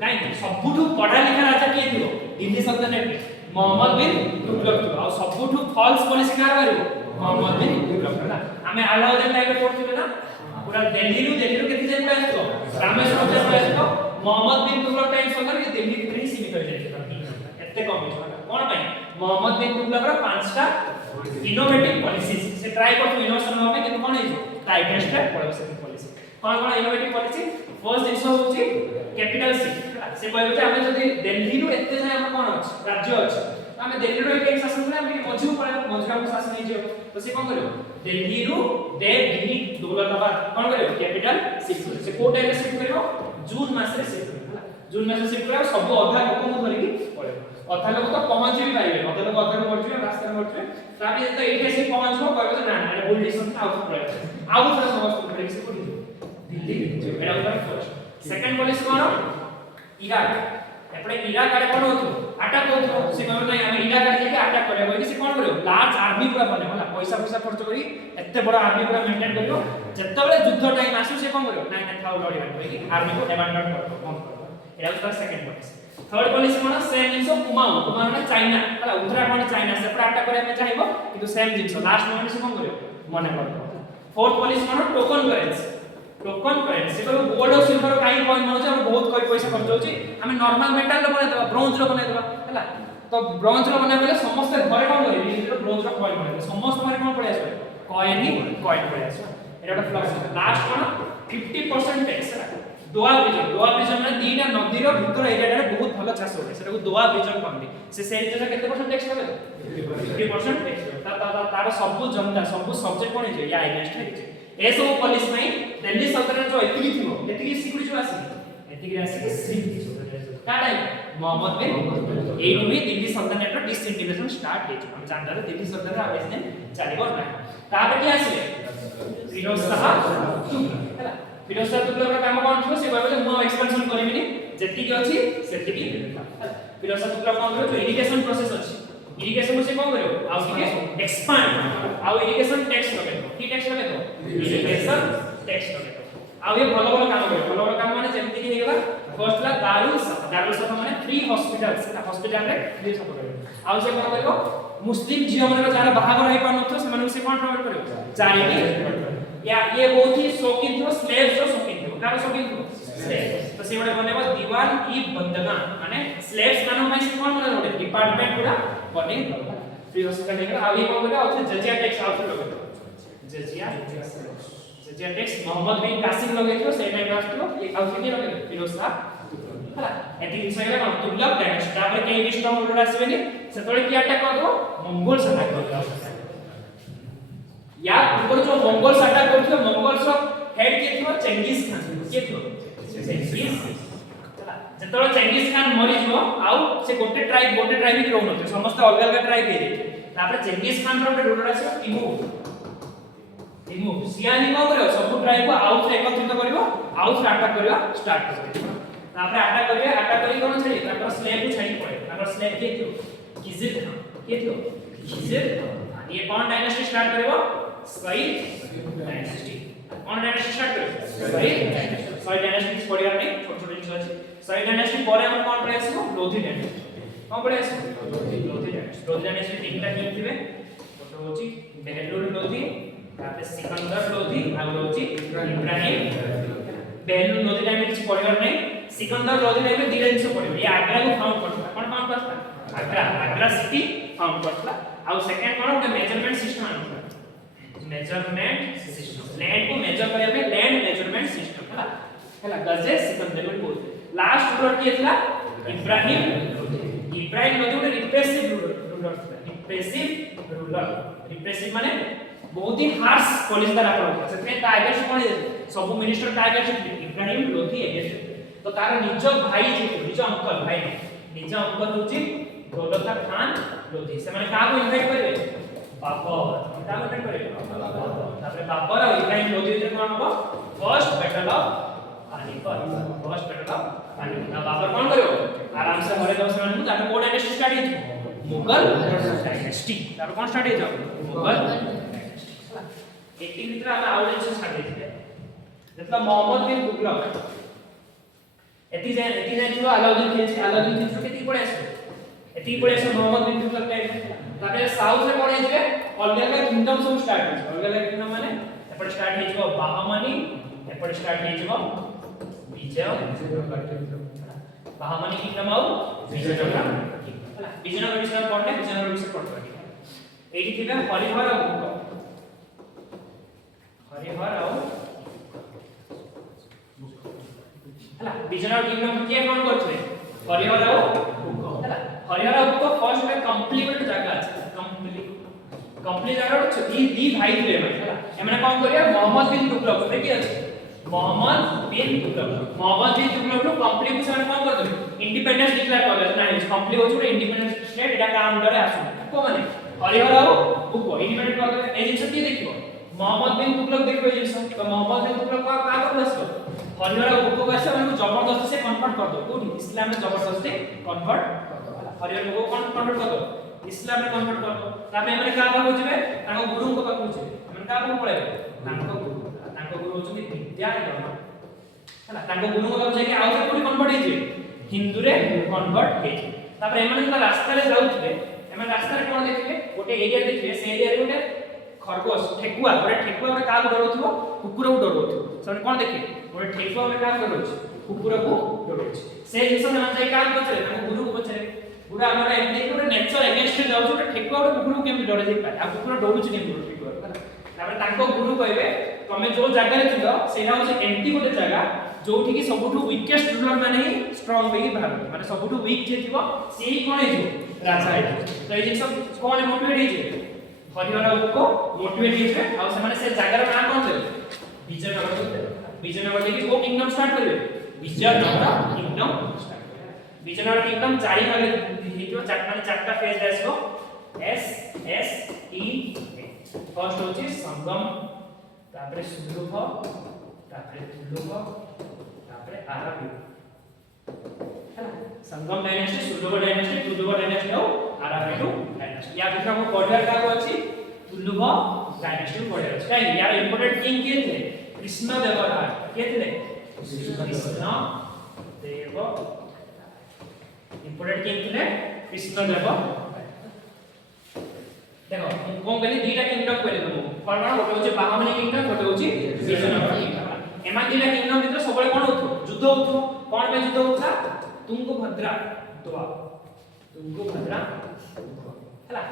काई सबुठु पढ़ा लिखा राजा के थियो दिल्ली सल्तनत मोहम्मद बिन तुगलक थियो आ सबुठु फॉल्स पॉलिसी कार बारे मोहम्मद बिन तुगलक ना हमें अलाउद्दीन टाइम पे पढ़थिले ना पूरा दिल्ली रु केति जन पे आसतो रामेश्वरम जन पे आसतो मोहम्मद बिन तुगलक टाइम सकर के दिल्ली भीतर ही सीमित हो जाय एते कम कोन पय मोहम्मद बिन तुगलक रा पांचटा इनोवेटिव पॉलिसीज से ट्राई करतो इनोवेशन होबे कि कोन हेजो टाइगेस्ट पॉलिसी कोन इनोवेटिव पॉलिसी फर्स्ट दिन होची कैपिटल सिटी से कहबे जे हमें जदी दिल्ली रु एते जाय हम कोन अछि राज्य अछि हमें दिल्ली रु एक शासन करे हम मझु पड़े मझुरा को शासन नै जे तो से कोन करियो दिल्ली रु दिल्ली दौलताबाद कोन करियो कैपिटल सिटी से को टाइम से शिफ्ट करियो जून मास रे शिफ्ट करियो जून मास रे शिफ्ट करियो सब अधा लोक को धरि की पड़े अधा लोक तो पहुंच भी पाइबे अधा लोक अधा पहुंचबे रास्ता में पहुंचबे ताबे तो एठे से पहुंचबो कहबे ना ना बुल डिस्टेंस आउट पड़े आउट से समस्त पड़े से कोन दिल्ली एटा उतर फर्स्ट सेकंड पॉलिसी कोन इराक एपडे इराक आडे कोन होतो अटैक होतो से कहबे नै हम इराक आडे के अटैक करबो कि से कोन करियो लार्ज आर्मी पूरा बने होला पैसा खर्च करी एते बड़ा आर्मी पूरा मेंटेन करियो जत्तबेले युद्ध टाइम आसु से कोन करियो नै नै थाउ लड़ी कि आर्मी को अबैंडन करतो कम करतो एटा उतर सेकंड पॉलिसी थर्ड पॉलिसी कोन सेम जिंसो कुमाऊ ना चाइना हला उत्तराखंड चाइना से पूरा अटैक करे में चाहिबो किंतु सेम जिंसो लास्ट मोमेंट से कोन करियो मने करतो फोर्थ पॉलिसी कोन टोकन करेंसी को गोल्ड और सिल्वर काई कॉइन मानो हम बहुत कोई पैसा खर्च होची हम नॉर्मल मेटल रो बने देबा ब्रोंज रो बने देबा हला तो ब्रोंज रो बने बेले समस्त घरे कोन करी ब्रोंज रो कॉइन बने समस्त घरे कोन पड़े आसो कॉइन पड़े आसो एटा फ्लक्स लास्ट कोन 50% टैक्स दोआ ब्रिज में दीटा नदी रो भीतर एरिया रे बहुत भलो चाष होय सेटा को दोआ ब्रिज कहंदी से एरिया केते परसेंट टैक्स देबे 50% टैक्स तार सब जमदा सब सब्जेक्ट कोन जे या अगेंस्ट है ए सब पॉलिसी में दिल्ली सल्तनत जो एतिकी थियो एतिकी सिक्योरिटी जो आसी एतिकी आसी के सिंह ता टाइम मोहम्मद बिन एटु में दिल्ली सल्तनत रो डिसइंटीग्रेशन स्टार्ट हे हम जानदा दिल्ली सल्तनत आवेस ने चलिबो ना तापर की आसी फिरोज शाह तुगलक हला फिरोज शाह तुगलक रा काम कोन थियो से कहबे मो एक्सपेंशन करिमिनी जेतिकी अछि सेतिकी फिरोज शाह तुगलक कोन करियो जो इरिगेशन प्रोसेस अछि इरिगेशन से कोन करियो आ उसके एक्सपांड आ इरिगेशन टैक्स लगे की टैक्स लगे तो इरिगेशन टैक्स लगे आ ये भलो भलो काम माने जेमति की हेगला फर्स्ट ला दारुल सफा माने फ्री हॉस्पिटल्स हॉस्पिटल रे फ्री सफा करियो आ से कोन करियो मुस्लिम जियो मन जार बाहागर होई पानथो से माने से कोन प्रोवाइड करियो चारिटी या ये बहुत ही शौकीन थो स्लेव्स जो शौकीन थो कार शौकीन थो स्लेव तो से बडे बनेबा दीवान ई बंदगा माने स्लेव्स मानो में से कोन बने रोडे डिपार्टमेंट पूरा बने फ्री हॉस्पिटल हेगला आ ये कोन करियो आ जजिया टैक्स आउट लगे जजिया टैक्स मोहम्मद बिन कासिम लगे थो से टाइम राष्ट्र ये आउट के लगे फिरोज शाह हला एति सगळे कोन तुगलक टैक्स तापर के विष्णु रूलर आसीबेनी सेतोळे की अटैक करदो मंगोल अटैक करदो या ऊपर जो मंगोल्स अटैक करथो मंगोल्स हेड के थियो चेंगिस खान के थियो चेंगिस जेतोळे चेंगिस खान मरि जो आउ से गोटे ट्राइब ही रहउ नथि समस्त अलग अलग ट्राइब हे तापर चेंगिस खान रो रूलर आसीबो तिमु सियानी को करियो सब ट्राइब को आउ से एकत्रित करियो आउ से अटैक करियो स्टार्ट करियो तापर अटैक करी कोन छडी तापर स्लेव को छडी पड़े तापर स्लेव के थियो खिजिर खान के थियो खिजिर ये कौन डायनेस्टी स्टार्ट करेबो सईद डायनेस्टी कौन डायनेस्टी स्टार्ट करे सॉरी डायनेस्टी पढ़िया नहीं छोट छोट जिंस अछि सॉरी डायनेस्टी परे हम कौन पढ़े आसो लोधी डायनेस्टी कौन पढ़े आसो लोधी डायनेस्टी तीनटा किंग थिबे तो होची बेहलुल लोधी तापर सिकंदर लोधी आ होची इब्राहिम बेहलुल लोधी टाइम किछ पढ़िया नहीं सिकंदर लोधी टाइम दिले जिंस पढ़ियो ये आग्रा को फाउंड करता कौन फाउंड करता आग्रा सिटी फाउंड करता आ सेकंड कौन के मेजरमेंट सिस्टम आनता मेजरमेंट सिस्टम लैंड को मेजर करया में लैंड मेजरमेंट सिस्टम हैला गजे सिकंदर को बोलते लास्ट रूलर किए था इब्राहिम लोधी ଗୋଟେ रिप्रेसिव रूलर था रिप्रेसिव माने बहुत ही हार्श पुलिस द्वारा पड़ता सेते टाइगर कोन सब minister tiger Ibrahim Lodhi against तो तार निज भाई जे निज अंकल भाई निज अंकल होची दौलत खान लोधी से माने का को इनवाइट करबे बाबर का को इनवाइट करबे तापर बाबर और इब्राहिम लोधी जे कोन हो first battle of Panipat Babur कोन करियो आराम से हरे दस मान को तापर को डायनेस्टी स्टार्ट हे मुगल डायनेस्टी तापर कोन स्टार्ट हे मुगल डायनेस्टी एक दिन भीतर हम आउट से स्टार्ट हे जतला मोहम्मद बिन तुगलक एती जाय जो अलाउद्दीन खिलजी केती पड़े आसे एती पड़े आसे मोहम्मद बिन तुगलक टाइम तापर साउथ रे कोन हे अलग किंगडम सब स्टार्ट हे अलग किंगडम माने एपड़ स्टार्ट हे बाहमनी एपड़ स्टार्ट हे विजय बाहमनी किंगडम आउ विजयनगर विजयनगर विषय पढ़ने विजयनगर विषय पढ़ते एठी थिबे हरिहर और बुक हरिहर और हला विजयनगर किंगडम के कौन करथले हरिहर और बुक हला हरिहर और बुक फर्स्ट में कंप्लीट जगह আছে कंप्लीट जगह दी भाई थे हला एमने कौन करिया मोहम्मद बिन तुगलक देखि अछि मोहम्मद बिन तुगलक नो कंप्लीट से कौन कर दे इंडिपेंडेंस डिक्लेयर कर दे नहीं कंप्लीट हो छुटे इंडिपेंडेंस स्टेट एटा का अंडर आसु को माने हरिहर और बुक इंडिपेंडेंट कर दे ए जिंस की देखियो मोहम्मद बिन तुगलक देखियो जिंस तो मोहम्मद बिन तुगलक का कर आसो हरिहर और बुक को आसे माने जबरदस्ती से कन्वर्ट कर दो कोठी इस्लाम में जबरदस्ती कन्वर्ट कर दो हरिहर को कन्वर्ट कर दो इस्लाम में कन्वर्ट कर दो तामे हमरे का बाबू जिवे ताको गुरु को बाबू जिवे हमरे का बाबू पळे ताको गुरु होचनी विद्याधर्म हला ताको गुरु को बाबू जाके आउ कोठी कन्वर्ट हे हिंदू रे कन्वर्ट हे तापर एमने तो रास्ता रे जाउथिले एमने रास्ता रे कोन देखिले गोटे एरिया देखिले से एरिया रे गोटे खरगोश ठेकुआ का डरउथबो कुकुर को डरउथबो से कोन देखिले गोटे ठेकुआ का डरउछ कुकुर को डरउछ से जिंस ने जाय का पछरे ताको गुरु को पछरे गुरु हमरा एमने गोटे नेचर अगेंस्ट जाउछ गोटे ठेकुआ गोटे कुकुर को केम डरे जाय पाए आ कुकुर डरुछ केम ठेकुआ तापर ताको गुरु कहबे तमे जो जगह रे थिलो सेना होछ एंटी गोटे जगह जोठी की सबुठु वीकेस्ट रूलर माने ही स्ट्रांग होई बाहर माने सबुठु वीक जे थिबो सेही कोन हे जो राजा हे तो ए सब कोन मोटिवेट हे जे हरिहर को मोटिवेट हे जे आ से माने से जगह रे ना कोन दे विजयनगर देखि को किंगडम स्टार्ट करबे Vijayanagara kingdom start Vijayanagara kingdom चारि भाग हेतियो माने चारटा फेज आसो एस एस टी फर्स्ट होची संगम तापरे सुलभ तापरे तुलभ तापरे आरबी हैला संगम डायनेस्टी सुलभ डायनेस्टी और आरबी डायनेस्टी या फिर हम पढ़ियार का अछि तुलभ डायनेस्टी पढ़ियार अछि काई यार इंपोर्टेंट किंग के थे कृष्णदेवराय के थे कृष्णदेव इंपोर्टेंट किंग थे कृष्णदेव देखो कोन कहली दीटा किंगडम कहली तुम कोन गोटे होची बाहमनी किंगडम गोटे होची विजयनगर किंगडम एमा दीटा किंगडम भीतर सबले कोन होतो युद्ध होतो कोन पे युद्ध होता तुंगभद्रा हला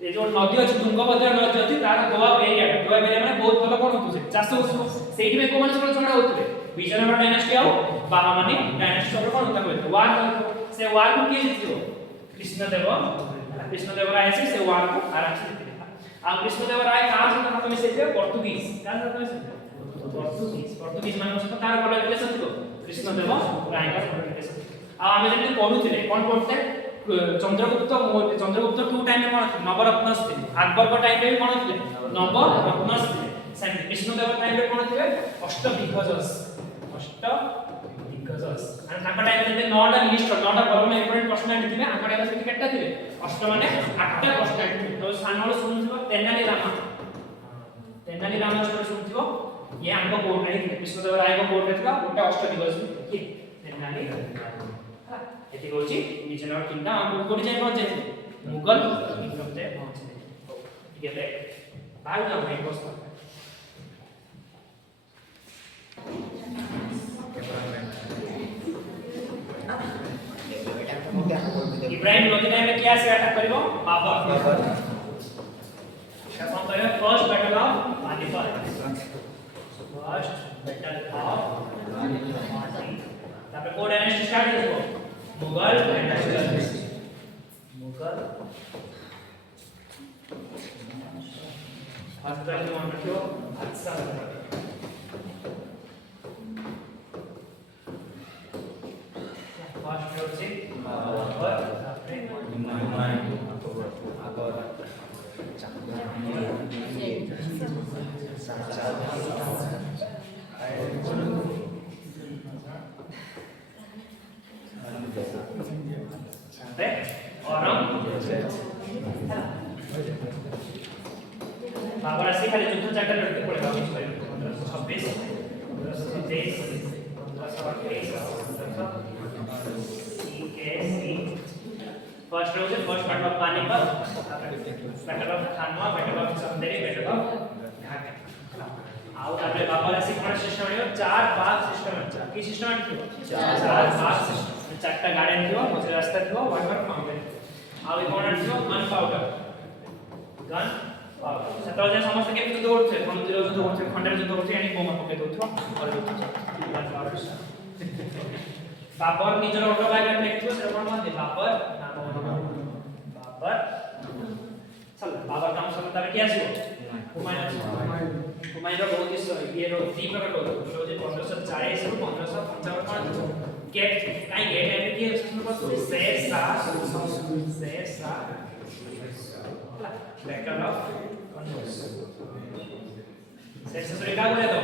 ए जो नदी अछि तुंगभद्रा नदी अछि तार गोवा एरिया माने बहुत भलो कोन होतो से चाष होतो सेठी में कोन सब छोड़ा होतले विजयनगर डायनेस्टी आ बाहमनी डायनेस्टी सब कोन होता कहले वार होतो से वार को के जितियो कृष्णदेवराय से वार को आराम से आ कृष्णदेवराय कहां से खत्म से थे पोर्तुगीज कहां से खत्म पोर्तुगीज माने उसको तार बड़ा रिलेशन थियो कृष्णदेवराय का रिलेशन आ हमें जब पढुथिले कोन पढते चंद्रगुप्त टू टाइम में कोन नवरत्नस थे अकबर का टाइम में कोन थे नवरत्नस थे सेम कृष्णदेव टाइम में कोन थे अष्टदिग्गजस आणि ताका टाइम रे नौटा मिनिस्टर नौटा गवर्नमेंट इंपोर्टेंट पर्सनालिटी थे आका टाइम से केटा थे अष्ट माने आठटा पर्सनालिटी तो सानवाल सुनथिबो तेनाली रामा स्टोरी सुनथिबो ये कोर्ट नहीं विष्णुदेव राय को कोर्ट था गोटे अष्टदिग्गज किए तेनाली हां एति कहूची विजयनगर किंगडम हम कोडी जाय पहुंचे मुगल किंगडम जाय पहुंचे ठीक है बाहर जाओ मैं बस इब्राहिम लोधी में क्या से अटैक करिवो बाबर कौन करियो first battle of Panipat first battle of Panipat तापर को डायनेस्टी स्टार्ट करिवो Mughal dynasty Mughal first battle one रखियो अच्छा फर्स्ट होची बाबर तापर हुमायूं अकबर बाबर आसी खाली युद्ध चार्टर लड़के पड़े बाबू 1526 1523 फर्स्ट रोज first battle of Panipat battle of Khanwa battle of समदेरी बैटल ऑफ ढाका आउ तापर बाबर आसी कोन सिस्टम आयो चार भाग सिस्टम अच्छा की सिस्टम आयो चार भाग सिस्टम चारटा गार्डन थियो मझे रास्ता थियो वाटर फाउंटेन आउ कोन आयो गन पाउडर सेतल जे समस्त के युद्ध करथे खंडीर युद्ध करथे खंडेर युद्ध करथे यानी बोमा पके दोथो और युद्ध बाबर निजर ऑटोबायोग्राफी लिखथियो से कोन माने बाबर बाबर चल बाबर काम सब तारे क्या आसीबो हुमायूं बहुत ही ये रो दी प्रकार रो जे 1540 रो 1555 कोन गेट काई गेट है कि शासन पर शेर शाह बैटल ऑफ शेर शाह का बोले तो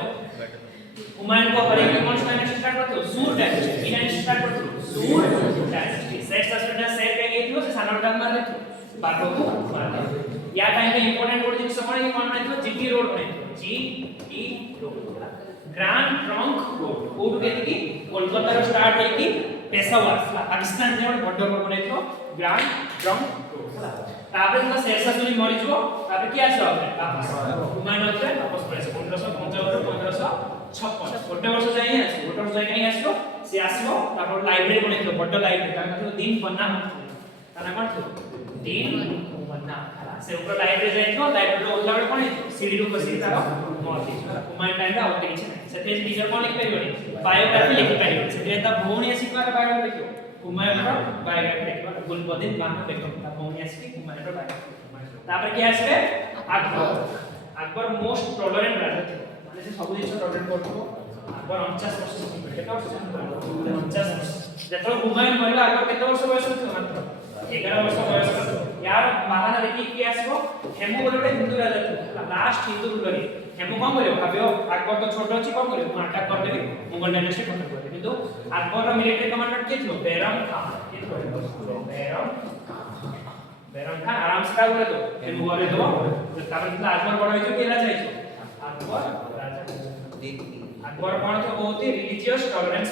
हुमायूं को हरे की कौन सा डायनेस्टी स्टार्ट करतो सूर डायनेस्टी की डायनेस्टी स्टार्ट करतो सूर डायनेस्टी शेर शाह ने शेर के गई थी से सानोर डाग मार लेतो बाटो को मार या टाइम पे इंपोर्टेंट रोड जिस समय ये कौन बनाई थी जीटी रोड बनाई थी GT road grand trunk road code के थी कोलकाता रो स्टार्ट है कि पेशावर पाकिस्तान जे बॉर्डर पर बनाई थी ग्रैंड ट्रंक रोड तापर ना शेर शाह सुनी मरि जो तापर क्या आसे वापस हुमायूं होते वापस पड़े 1555 1556 गोटे वर्ष जाई आसे गोटे वर्ष जाई नहीं आसलो से आसलो तापर लाइब्रेरी बनाई थी बड़ लाइब्रेरी तार मतलब दिन बन्ना ताना कोन थो दिन बन्ना से ऊपर लाइब्रेरी जाई थो लाइब्रेरी ओला बडे कोन सीडी रो बसी तार मोती हुमायूं टाइम रा होते किछ नहीं सेते निजर कोन लिखि परिबनी बायोग्राफी लिखि परिबनी सेते ता भौणी आसी कोन बायोग्राफी लिखियो हुमायूं रो बायोग्राफी लिखियो गुलबदीन खान लिखियो ता भौणी आसी हुमायूं रो बायोग्राफी तापर क्या आसे अकबर मोस्ट टॉलरेंट राजा थे माने से सब जिंस टॉलरेंट करथो अकबर 49 वर्ष केते वर्ष 49 वर्ष जेतरो हुमायूं मरला अकबर केते वर्ष बयस थियो मात्र 11 वर्ष बयस यार महाराणा देखि कि आसबो हेमू बोलटे हिंदू राजा थे लास्ट हिंदू रुलर हेमू कोन करियो भाबियो अकबर तो छोटो अछि कोन करियो अटैक कर देबी मुगल डायनेस्टी खत्म कर देबी किंतु अकबर रो मिलिटरी कमांडर के थियो बैरम खान के थियो बैरम खान आराम से का बोले तो हेमू बोले तो तापर अकबर बड़ होइछो केला जाइछो अकबर राजा अकबर कोन तो बहुत ही रिलीजियस टॉलरेंस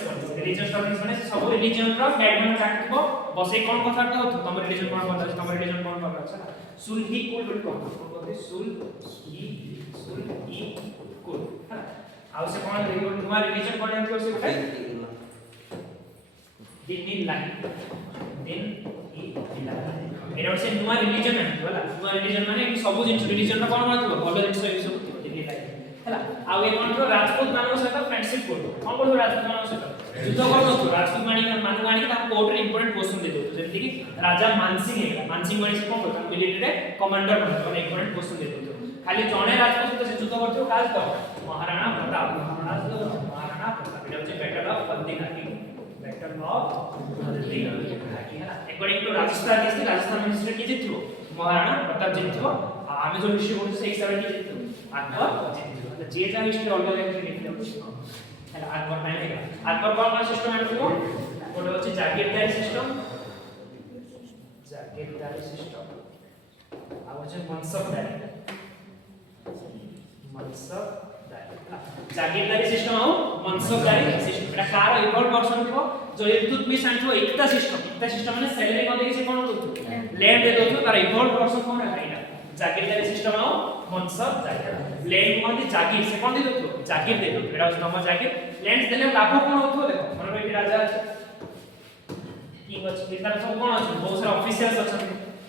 माने सब रिलीजन रो गाइडलाइन काटबो बसे कोन कथा कहौ तुम रिलीजन कोन करला तुम रिलीजन कोन करला अच्छा सुलही कुल बोल कहते सुलही कुल आ से कोन तुम रिलीजन कोन जानथो से उठाई दिन लाही एरा से नुवा रिलीजन है होला नुवा रिलीजन माने सब जिंस रिलीजन रो कोन मानथो भलो जिंस ए सब दिन लाही हला आ ए कोन तो राजपूत मानव सहित फ्रेंडशिप कोड कोन बोल राजपूत मानव सहित युद्ध करनो तो राजपूत मानव गाणी ता कोर्ट रे इंपोर्टेंट पोजीशन दे दो जेमति कि राजा मानसिंह है मानसिंह माने से कोन करता मिलिटरी कमांडर बनतो और इंपोर्टेंट पोजीशन दे दो खाली जणे राजपूत से युद्ध करतो काज तो महाराणा प्रताप एटा जे बैटल ऑफ बंदी घाटी बैटल ऑफ बंदी घाटी है अकॉर्डिंग टू राजस्थान मिनिस्टर की जितथो महाराणा प्रताप जितथो आमे जो हिस्ट्री बोलते से 170 जितथो अकबर जितथो जे जा हिस्ट्री अलग अलग लिखले है अकबर टाइम है अकबर कोन सिस्टम आनथो कोड होचे जागीरदारी सिस्टम आ होचे मनसबदारी जागीरदारी सिस्टम आउ मनसबदारी सिस्टम एटा कार इवॉल्व वर्जन थो जो इल्तुतमिश आंथो एकता सिस्टम माने सैलरी को देखि से कोन दउथो लैंड दे दउथो तार इवॉल्व वर्जन कोन है एटा जागीरदारी सिस्टम आउ मनसबदारी लैंड कोन जागीर से कोन दे दउथो जागीर दे दउथो एटा तम जागीर लैंड देले लाभ कोन होथो देखो मन एटी राजा अछि किंग अछि तार सब कोन अछि बहुत सारा ऑफिसर्स अछि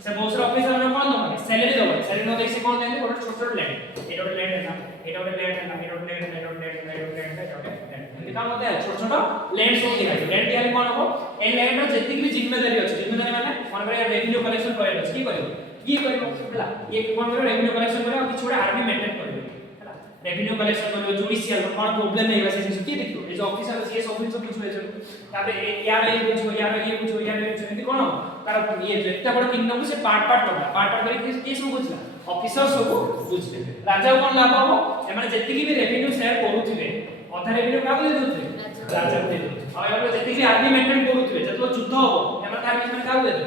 से बहुत सारा ऑफिसर ने कोन दो सैलरी दो सैलरी नो देखि से कोन देले छोट छोट लैंड एटा लैंड है ना एटा लैंड है ना काम होता है छोट छोट लैंड सब दिखाई लैंड दिया कोन हो ए लैंड रो जति भी जिम्मेदारी अछि जिम्मेदारी माने मन करे रेवेन्यू कलेक्शन करे अछि की करबो हला ये कोन करे रेवेन्यू कलेक्शन करे और छोड़ा आर्मी मेंटेन करे हला रेवेन्यू कलेक्शन करे जुडिशियल कोन प्रॉब्लम नहीं है से की देखो ए जो ऑफिसर अछि ये सब कुछ पूछो ए ताबे यार ये पूछो यार एति कोन तार ये जेता बड़ किंगडम से पार्ट करके के सब बुझला ऑफिसर सब बुझले राजा कोन लाभ हो ए माने जति भी रेवेन्यू शेयर करूथिबे अधा रेवेन्यू का दे दोथे राजा दे दोथे आ एबो जति भी आर्मी मेंटेन करूथिबे जतो युद्ध हो एमा तार बीच में का दे दे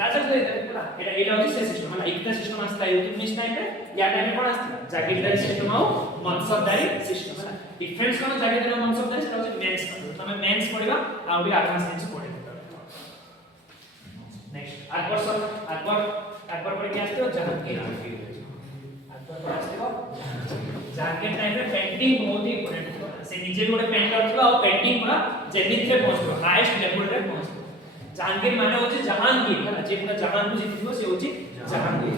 राजा दे दे पूरा एटा होची से सिस्टम माने एकता सिस्टम आस्ता इल्तुतमिश टाइम पे या टाइम पे कोन आस्ता जागीरदारी सिस्टम आउ मनसबदारी सिस्टम माने डिफरेंस कोन जागीरदारी और मनसबदारी सेटा होची मेंस तमे मेंस पढिबा आ भी आत्मा साइंस पढिबा नेक्स्ट अकबर पढि के आस्ते हो जहांगीर अकबर पढि आस्ते हो जहांगीर टाइम पे पेंटिंग बहुत ही इंपोर्टेंट से नीचे भी गोटे पेंटर थला और पेंटिंग पूरा जेनिथ रे पहुंचो हाईएस्ट लेवल रे पहुंचो जहांगीर माने होची जहांगीर है जे पूरा जहान को जीतिबो से होची जहांगीर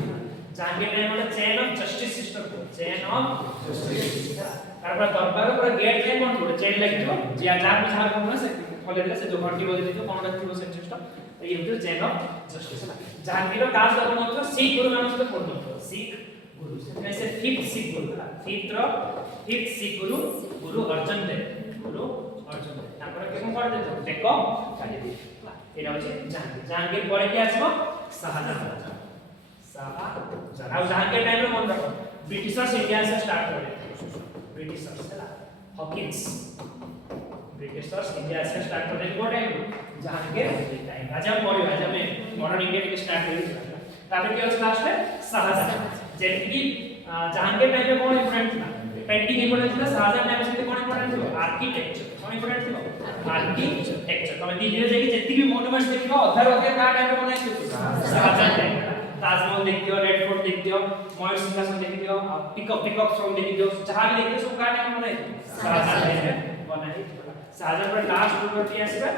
जहांगीर ने माने chain of justice system chain of justice तारपर दरबार पूरा गेट रे कोन थोड़े चेन लागितो जे आजार भी झार कोन से फले दे से जो घंटी बजे दितो कोन रखिबो से सिस्टम तो ये होची चेन ऑफ जस्टिस जहांगीर काज करनो तो सिख गुरु नाम से पढ़नो सिख गुरु से से फिफ्थ सिख गुरु फिफ्थ सिख गुरु अर्जुन देव तापर के कोन कर देतो देखो काली दे एटा होची जहांगीर परे के आसबो शाहजहां जहांगीर टाइम रे मन रखो ब्रिटिशर्स इंडिया से स्टार्ट करे ब्रिटिशर्स हॉकिंस ब्रिटिशर्स इंडिया से स्टार्ट करे को टाइम जहांगीर टाइम राजा परे राजा में मॉडर्न इंडिया के स्टार्ट करे तापर के लास्ट में शाहजहां जेति की जहांगीर टाइम पे कोन इंपोर्टेंट था पेंटिंग इंपोर्टेंट था शाहजहां टाइम से कोन इंपोर्टेंट था आर्किटेक्चर कोन इंपोर्टेंट था आर्किटेक्चर तमे दिल्ली रे जेकी जेति भी मॉन्यूमेंट्स देखियो अधर का टाइम पे बनाइतो शाहजहां टाइम ताजमहल देखियो रेड फोर्ट देखियो मयूर सिंहासन देखियो पिकॉक फ्रॉम देखियो जहां भी देखियो सब का टाइम पे बनाइतो शाहजहां टाइम पे बनाइतो शाहजहां पर लास्ट प्रॉपर्टी आसीबे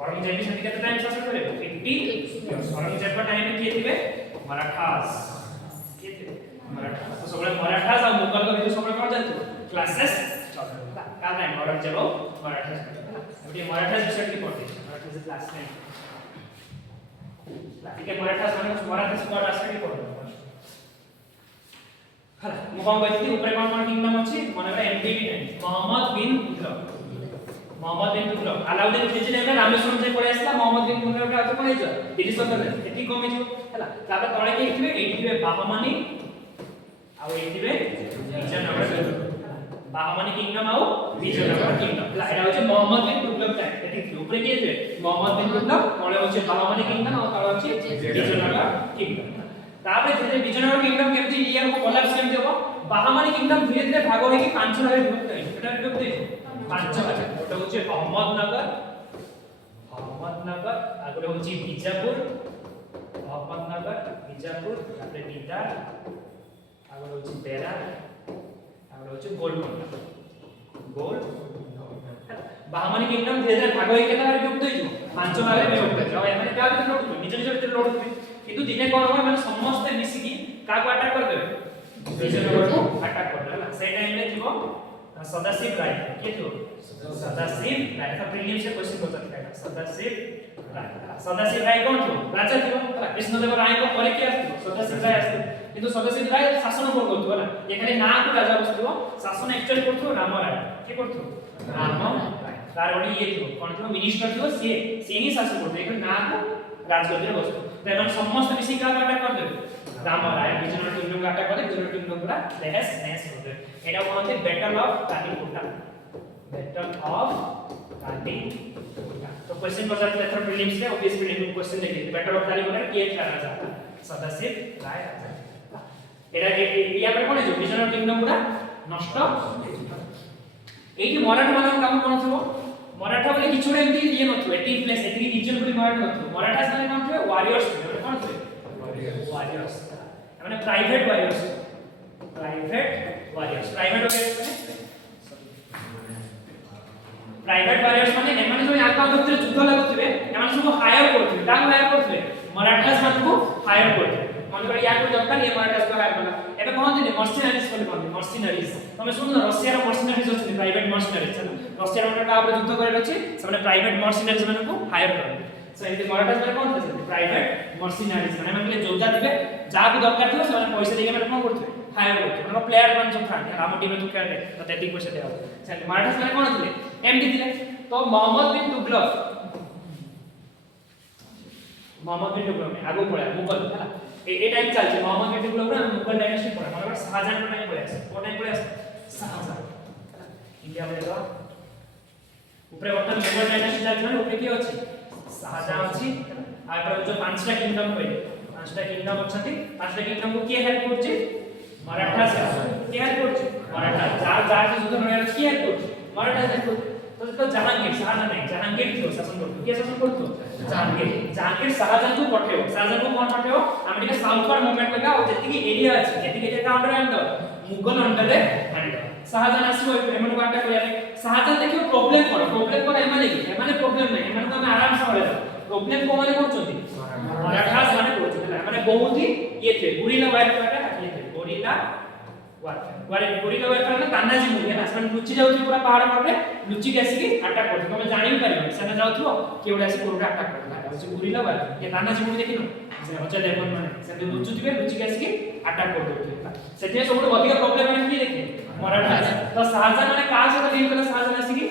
औरंगजेब भी सदी केते टाइम शासन करे 50 औरंगजेब का टाइम में किए थिबे मराठास किए थिबे मराठास तो सबले मराठास और मुगल का भी सबले कोन जातो क्लासेस चलता का टाइम औरंगजेब मराठास एटी मराठास विषय की पढ़ते मराठास इज लास्ट टाइम ठीक है मराठास माने मराठास को लास्ट टाइम पढ़ते हला मु कोन कहती ऊपर कोन किंगडम अछि माने एमटीबी टाइम मोहम्मद बिन तुगलक अलाउद्दीन खिलजी ने रामेश्वरम से पळे आसला मोहम्मद बिन तुगलक आतो कोन हेजो दिल्ली सरकार एठी कमे जो हला ताबे तळे के इथिबे एथिबे बाहमानी आ एथिबे विजयनगर बाहमानी किंगडम आउ विजयनगर किंगडम हला एटा होचे मोहम्मद बिन तुगलक टाइम एठी ऊपर के जे मोहम्मद बिन तुगलक तळे होचे बाहमानी किंगडम आ तळे होचे विजयनगर किंगडम ताबे जे विजयनगर किंगडम केमति ईयर को कोलैप्स केमति होबो बाहमानी किंगडम धीरे धीरे भाग होई कि 5 भाग विभक्त होई एटा विभक्त होई 5 भाग ওটা হচ্ছে अहमदनगर आगरे হচ্ছে বিজাপুর अहमदनगर বিজাপুর তারপরে বিদার आगरे হচ্ছে বেরা आगरे হচ্ছে গোলকোন্ডা বাহমানি কিংডম ধীরে ধীরে ভাগ হয়ে গেল আর বিভক্ত হইছো 5 ভাগে বিভক্ত হইছো আর এখানে কাজ লোড করবে নিজ নিজ ভিতরে লোড করবে কিন্তু দিনে কোন হবে মানে সমস্ত মিশিকি কাকে আটাক করে দেবে বিজয়নগরକୁ আটাক করে দেবে সেই টাইমে থিব सदाशिव राय के थो सदाशिव राय का प्रीलिम से क्वेश्चन पचार था सदाशिव राय कौन थो राजा थो कृष्णदेव राय को परे के आस्तो सदाशिव राय आस्तो किंतु सदाशिव राय शासन कोन करथो होला एखाने ना को राजा बसथो शासन एक्चुअली करथो राम राय के करथो राम राय तार ओडी ये थो कोन थो मिनिस्टर थो से ही शासन करथो एखाने ना को राजगद्दी बसथो तो एमन समस्त मिसी का काटा कर दे राम राय विजयनगर किंगडम काटा कर दे विजयनगर किंगडम पूरा तहस नहस हो गए एटा कोनते बैटल ऑफ कालीकोटा तो क्वेश्चन पचार था थर्ड प्रीलिम्स से ऑब्वियस प्रीलिम क्वेश्चन देखिए बैटल ऑफ कालीकोटा के था राजा सदाशिव राय राजा এটা ইয়া পরে কোন যে বিজয়নগর কিংডম পুরা নষ্ট এইটি মরাঠা মানে কাম কোন থিব মরাঠা বলে কিছু এমতি ইয়ে নথিব এটি প্লেস এটি রিজন বলি মরাঠা নথিব মরাঠাস মানে কোন থিব ওয়ারিয়র্স মানে কোন থিব ওয়ারিয়র্স মানে private Warriors private Warriors private Warriors মানে এମାନେ जो ଆକା ଭିତରେ ଯୁଦ୍ଧ ଲାଗୁଥିବେ ଏମାନେ ସବୁ ହାୟର କରୁଥିବେ କାକୁ ହାୟର କରୁଥିବେ ମରାଠାସ ମାନଙ୍କୁ ହାୟର କରୁଥିବେ ମନେକର ୟାକୁ ଦରକାର ଏ ମରାଠାସ କୁ ହାୟର କଲା ଏବେ କହନ୍ତି ମର୍ସିନାରିଜ ବୋଲି କହନ୍ତି ମର୍ସିନାରିଜ ତମେ ଶୁଣ ରଷିଆର ମର୍ସିନାରିଜ ଅଛନ୍ତି ପ୍ରାଇଭେଟ ମର୍ସିନାରିଜ ରଷିଆର ମାନେ କାହା ଉପରେ ଯୁଦ୍ଧ କରିବାର ଅଛି ସେମାନେ ପ୍ରାଇଭେଟ ମର୍ସିନାରିଜ ମାନଙ୍କୁ ହାୟର କରନ୍ତି ସो ଏମିତି ମରାଠାସ ମାନେ କଣ ଥିଲେ ପ୍ରାଇଭେଟ ମର୍ସିନାରିଜ ମାନେ ମାନେ ଯୋଦ୍ଧା ଥିବେ ଯାହାକୁ ଦରକାର ଥିବ ସେମାନେ ପଇସା ଦେଇକି ମାନେ କଣ କରୁଥିବେ ହାୟର କରୁଥିବେ ମାନେ ପ୍ଲେୟାର ମାନେ ସବୁ ଥାନ୍ତି ଆମ ଟିମରେ ତୁ ଖେଳେ ତ ତେତିକି ପଇସା ଦିଆ ହବ ସେମିତି ମରାଠାସ ମାନେ କଣ ଥିଲେ एमडी ଥିଲେ तो मोहम्मद बिन तुगलक आगो पळा मुगल हला ए टाइम चलছে मोहम्मद बिन तुगलक ना मुगल डायनेस्टी पळा मतलब शाहजहां को टाइम पळा को टाइम पळा शाहजहां इंडिया में तो ऊपर वर्तमान मुगल डायनेस्टी चलছে ना ऊपर की अछि शाहजहां अछि आ पर जो पांचटा किंगडम कहले पांचटा किंगडम अछंती पांचटा किंगडम को के हेल्प करछि मराठा से के हेल्प करछि मराठा जार जार से युद्ध होयार की हेल्प करछि मराठा हेल्प करछि तो जहांगीर शाहजहां नहीं जहांगीर थियो शासन करतो के शासन करतो जहांगीर शाहजहां को पठेओ शाहजहां को कोन पठेओ हम टिके साउथवर्ड मूवमेंट लगा और जति की एरिया अछि जति के एरिया अंडर आंद मुगल अंडर रे आंद शाहजहां आसीबो एमन को अटैक करिया शाहजहां देखियो प्रॉब्लम को एमाने प्रॉब्लम नहीं एमन को हम आराम से होले प्रॉब्लम को माने करछोती मराठास माने करछोती माने बहुत ही ये थे गुरिल्ला वारफेयर ये थे गुरिल्ला गुरिल्ला वारफेयर ना तानाजी मुनि ना ସେମାନେ ଲୁଚି ଯାଉଥିବେ ପୁରା ପାହାଡ ଉପରେ ଲୁଚି କି ଆସିକି ଆଟାକ୍ କରୁଥିବେ ତମେ ଜାଣି ବି ପାରିବନି ସେମାନେ ଯାଉଥିବ କିଏ ଗୋଟେ ଆସି କୋଉଟା ଆଟାକ୍ କରୁଥିବ ହଉଛି ଗୁରିଲ୍ଲା वारफेयर ये तानाजी मुनि ଦେଖିନ ସେ ହচ্ছে ଲେବନ ମାନେ ସେମାନେ ଲୁଚୁଥିବେ ଲୁଚି କି ଆସିକି ଆଟାକ୍ କରୁଥିବେ ସେଥିରେ ସବୁଠୁ ଅଧିକ ପ୍ରୋବ୍ଲେମ ମାନେ କିଏ ଦେଖେ ମରାଠା ତ शाहजहां ମାନେ କାହା ସହିତ ଡିଲ୍ କଲା शाहजहां ଆସିକି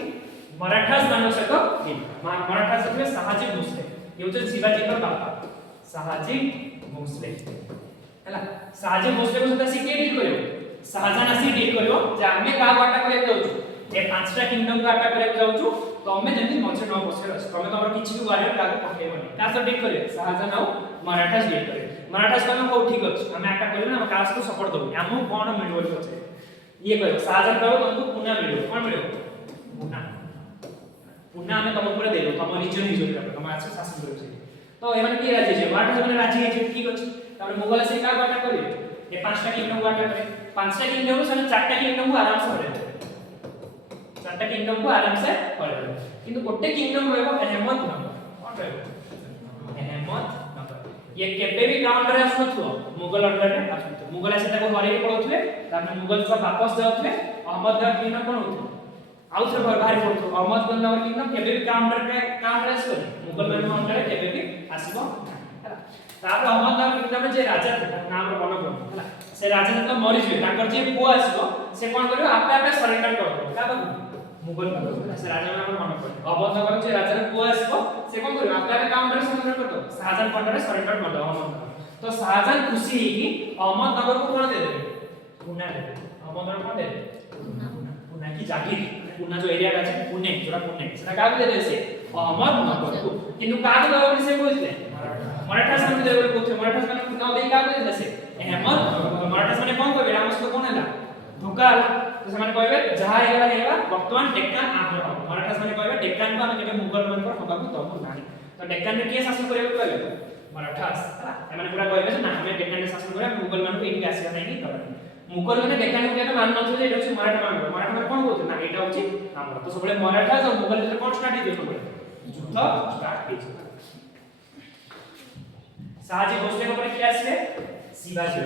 मराठास ମାନଙ୍କ ସହିତ ଡିଲ୍ मराठास ଥିଲେ शाहजी भोसले ये हচ্ছে शिवाजीଙ୍କ ବାପା शाहजी भोसले ହେଲା शाहजी भोसले को सହିତ ଆସିକି ଡିଲ୍ କରିବ शाहजहां आसी डील करियो जे हमें का अटैक करे जाउछु ए पांचटा किंगडम का अटैक करे जाउछु तो हमें जल्दी मछे न बसे तमे तमर किछि भी वारियर लागू पकेबनी का से डील करे शाहजहां और मराठास डील करे मराठास कहन को ठीक अछि हमें अटैक करियो ना कास को सपोर्ट दबो हमहु कोन मिलबो छै ये कहयो शाहजहां कहयो तुमको पुना मिलियो कोन मिलियो पुना हमें तुम ऊपर देलो तुम रीजन यूज कर तुम आज शासन करियो तो एमन की राजी छै मराठास माने राजी छै ठीक अछि तमरे मुगल से का अटैक करियो ए पांचटा किंगडम को अटैक करे पांचटा किंगडम को सारे चारटा किंगडम को आराम से हरे चारटा किंगडम को आराम से हरे किंतु गोटे किंगडम रहबो अहमद नगर कोन रहबो अहमद नगर ये केबे भी काउंटर रे आसनथो मुगल अंडर रे आसनथो मुगल से ताको हरे के पळोथले तामे मुगल सब वापस जाउथले अहमद नगर किंगडम कोन होथो आउथरे बाहर पड़तो अहमद नगर किंगडम केबे भी काउंटर आसबो मुगल मान अंडर रे केबे भी आसीबो तापर अहमद नगर किंगडम रे जे राजा नाम रो बन हला से राजा तो मरि जे ताकर जे पो आसीबो से कोन करियो आपे आपे सरेंडर कर दो का बाबू मुगल से राजा नाम मन पड़े अवध नगर जे राजा पो आसीबो से कोन करियो आपे आपे काम करे सरेंडर कर दो शाहजहां कोन रे सरेंडर कर दो अहमद नगर तो शाहजहां खुशी ही कि अहमद नगर को कोन दे देबे पुना दे अहमद नगर कोन दे पुना की जागीर पुना जो एरिया আছে पुणे जोरा पुणे सेटा का दे दे से अहमद नगर को किंतु का दे बोली से बोलते मराठास माने दे बोली कोथे मराठास माने न दे का दे से अहमद मराठास माने कोन कहबे रामस को कोन हैला धोकाल तो ସେମାନେ कहबे जहा हेला हेला वर्तमान डेक्कन आंध्र मराठास माने कहबे डेक्कन को हम केबे मुगल मान पर हबाकू दबो नाही तो डेक्कन में के शासन करबे कहबे मराठास हला एमाने पूरा कहबे ना हमें डेक्कन में शासन करे मुगल मान को एठी आसीबा नाही करबे मुगल माने डेक्कन को केबे मान नथु जे एटा छु मराठा मान कोन कहते ना एटा होची आंध्र तो सबले मराठास और मुगल जे कोन स्टार्ट दियो सबले युद्ध स्टार्ट हेछि शाहजी भोसले के ऊपर क्या आसे शिवाजी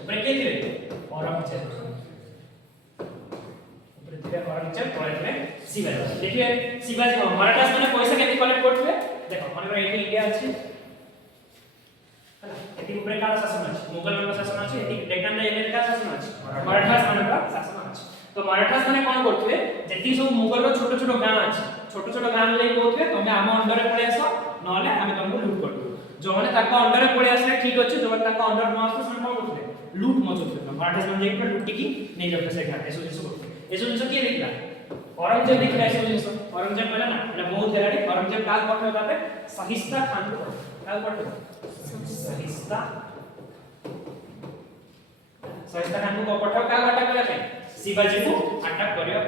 ऊपर के थे औरंगजेब ऊपर थे औरंगजेब तळे थे शिवाजी देखिए शिवाजी मराठास माने पैसा केते कलेक्ट करथले देखो माने एठी इंडिया अछि हला एठी ऊपर का शासन अछि मुगल मान शासन अछि एठी डेक्कन रे एरिया का शासन अछि मराठास मान का शासन अछि तो मराठास माने कोन करथले जेती सब मुगल रो छोट छोट गां अछि छोट छोट गां ले कहथले तमे हम अंडर रे पळे आसो नहले हम तुमको लूट कर दो जो माने ताका अंडर रे पळे आसले ठीक अछि जो माने ताका अंडर न आसले से कोन करथले लूट मचोथले मराठास माने एक लूटी की नहीं जाते से घाट ऐसो जिसो किए देखला औरंगजेब देखला ऐसो जिसो औरंगजेब कहला ना एटा बहुत हेलाडी औरंगजेब काल पठे तापे सहिस्ता खान को काल पठे सहिस्ता सहिष्णुता खान को पठाओ का अटैक करबा पे शिवाजी को अटैक करियो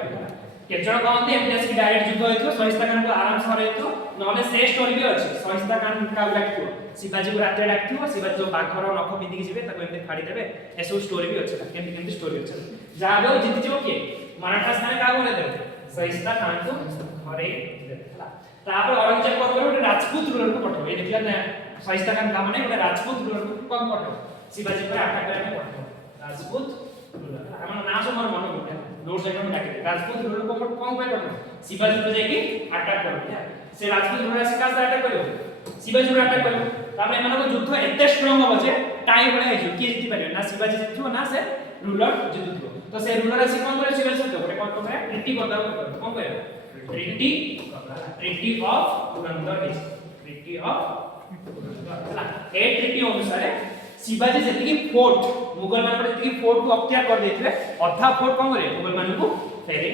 केजण कहते एमटीएस की डायरेक्ट युद्ध होइतो सहिष्णुता खान को आराम से हरैतो नले से स्टोरी भी अछि सहिष्णुता खान का डाकथियो शिवाजी को राते डाकथियो शिवाजी जो बाघर नख पिंदी के जिवे ताको एमते फाड़ी देबे एसो स्टोरी भी अछि केमति केमति स्टोरी अछि जा बे जीत जिवो के मराठा स्थान का बोले देबे सहिष्णुता खान को हरै देबे तापर औरंगजेब को बोले राजपूत रूलर को पठाओ ये देखिया ना सहिष्णुता खान का माने राजपूत रूलर को कम पठाओ शिवाजी पर अटैक करने पठाओ राजपूत रूलर हमर नाम से मोर मन गुटे नोट सेकंड डाके राजपूत रूलर को कौन पे पठाओ शिवाजी को जाके अटैक करो से राजपूत रूलर से का अटैक करियो शिवाजी को अटैक करियो तापर एमन को युद्ध एते स्ट्रांग हो जे टाई बळे है कि जीति पारे ना शिवाजी जीतियो ना से रूलर जीतियो तो से रूलर से कौन करे शिवाजी से गोटे कौन करे ट्रीटी कर दो कौन करे treaty of Purandar is treaty of Purandar A treaty अनुसार शिवाजी जति फोर्ट मुगल मान जति फोर्ट को अख्तियार कर देथिले अधा फोर्ट कौन करे मुगल मान को फेरे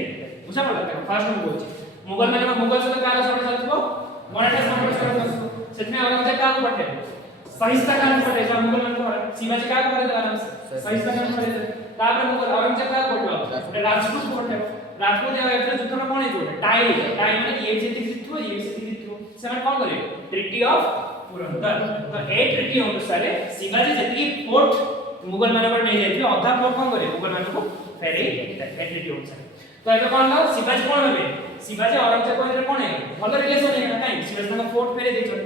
बुझा पड़ला फर्स्ट में बोलछि मुगल से कार सडे चलथबो मराठा सडे चलथबो सेतमे औरंगजेब का पठे सहिष्णुता खान पठे सब मुगल मान को शिवाजी का करे आराम से सहिष्णुता खान पठे तापर मुगल औरंगजेब का पठे राजपूत को पठे राजपूत एफरे युद्ध में कोन जोड़े टाई माने ये जति जितथो ये जति जितथो से माने कोन करे ट्रीटी ऑफ पुरंदर तो ए ट्रीटी अनुसार शिवाजी जति फोर्ट मुगल मान पर नहीं जाइथि अधा फोर्ट कोन करे मुगल मान को फेरे ए ट्रीटी अनुसार तो एबे कोन ला शिवाजी कोन होबे शिवाजी औरंगजेब को इधर कोन है भलो रिलेशन है काई शिवाजी का फोर्ट फेरे देछो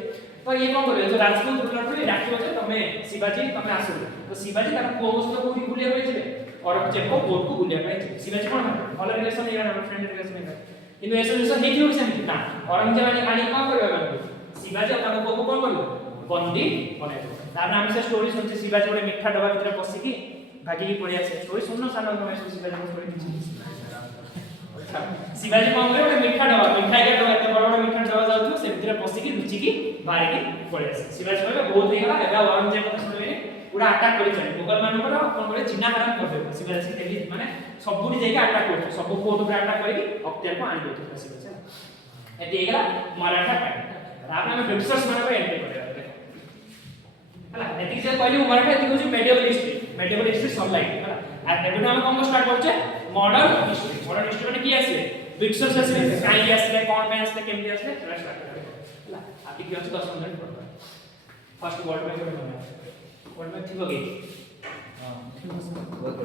तो ये कोन करे जो राजपूत रूलर थे डाकियो जे तमे शिवाजी तमे आसो तो शिवाजी तार कोमस्त को बुलिया होइछले औरंगजेब को फोर्ट को बुलिया पाई शिवाजी कोन भलो रिलेशन है ना फ्रेंड रिलेशन है किंतु ऐसा रिलेशन हेथि होइछ ना औरंगजेब आनी कोन करबा शिवाजी अपन को कोन करलो बंदी बनाइलो तार नाम से स्टोरी सुनछि शिवाजी गोटे मिठा डबा भीतर पसिकी भागी की पड़ी आसे स्टोरी सुननो सानो समय शिवाजी को स्टोरी दिछि शिवाजी कोन करे गोटे मिठा डबा के डबा एते बड़ बड़ मिठा डबा जाउथु से भीतर पसिकी रुचि की बाहर की पड़ी आसे शिवाजी कहबे बहुत हेला एबा औरंगजेब को सुनले पूरा अटैक करि छन मुगल मान पर कोन करे चिन्ना हराम कर दे शिवाजी से तेली माने सबुडी जाई के अटैक करथु सब फोर्ट पर अटैक करी अख्तियार को आनि देथु शिवाजी एते एगला मराठा तापर हम ब्रिटिशर्स मान पर एंट्री करे हला एति जे कहली मराठा एति होची मेडिएवल हिस्ट्री सनलाइट हला आ एबे हम कोन स्टार्ट करछे मॉडर्न हिस्ट्री माने की आसे ब्रिटिशर्स आसे काई आसे कोन पे आसे केमि आसे सेटा स्टार्ट करे हला आति की अछि 10 मिनिट पड़बा फर्स्ट वर्ल्ड में जोड़े बना वर्ल्ड में थिबो गे हां बहुत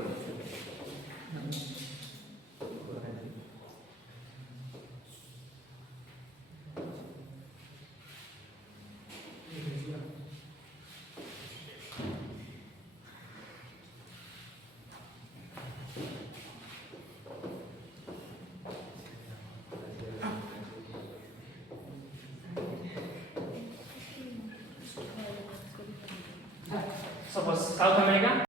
Suppose South America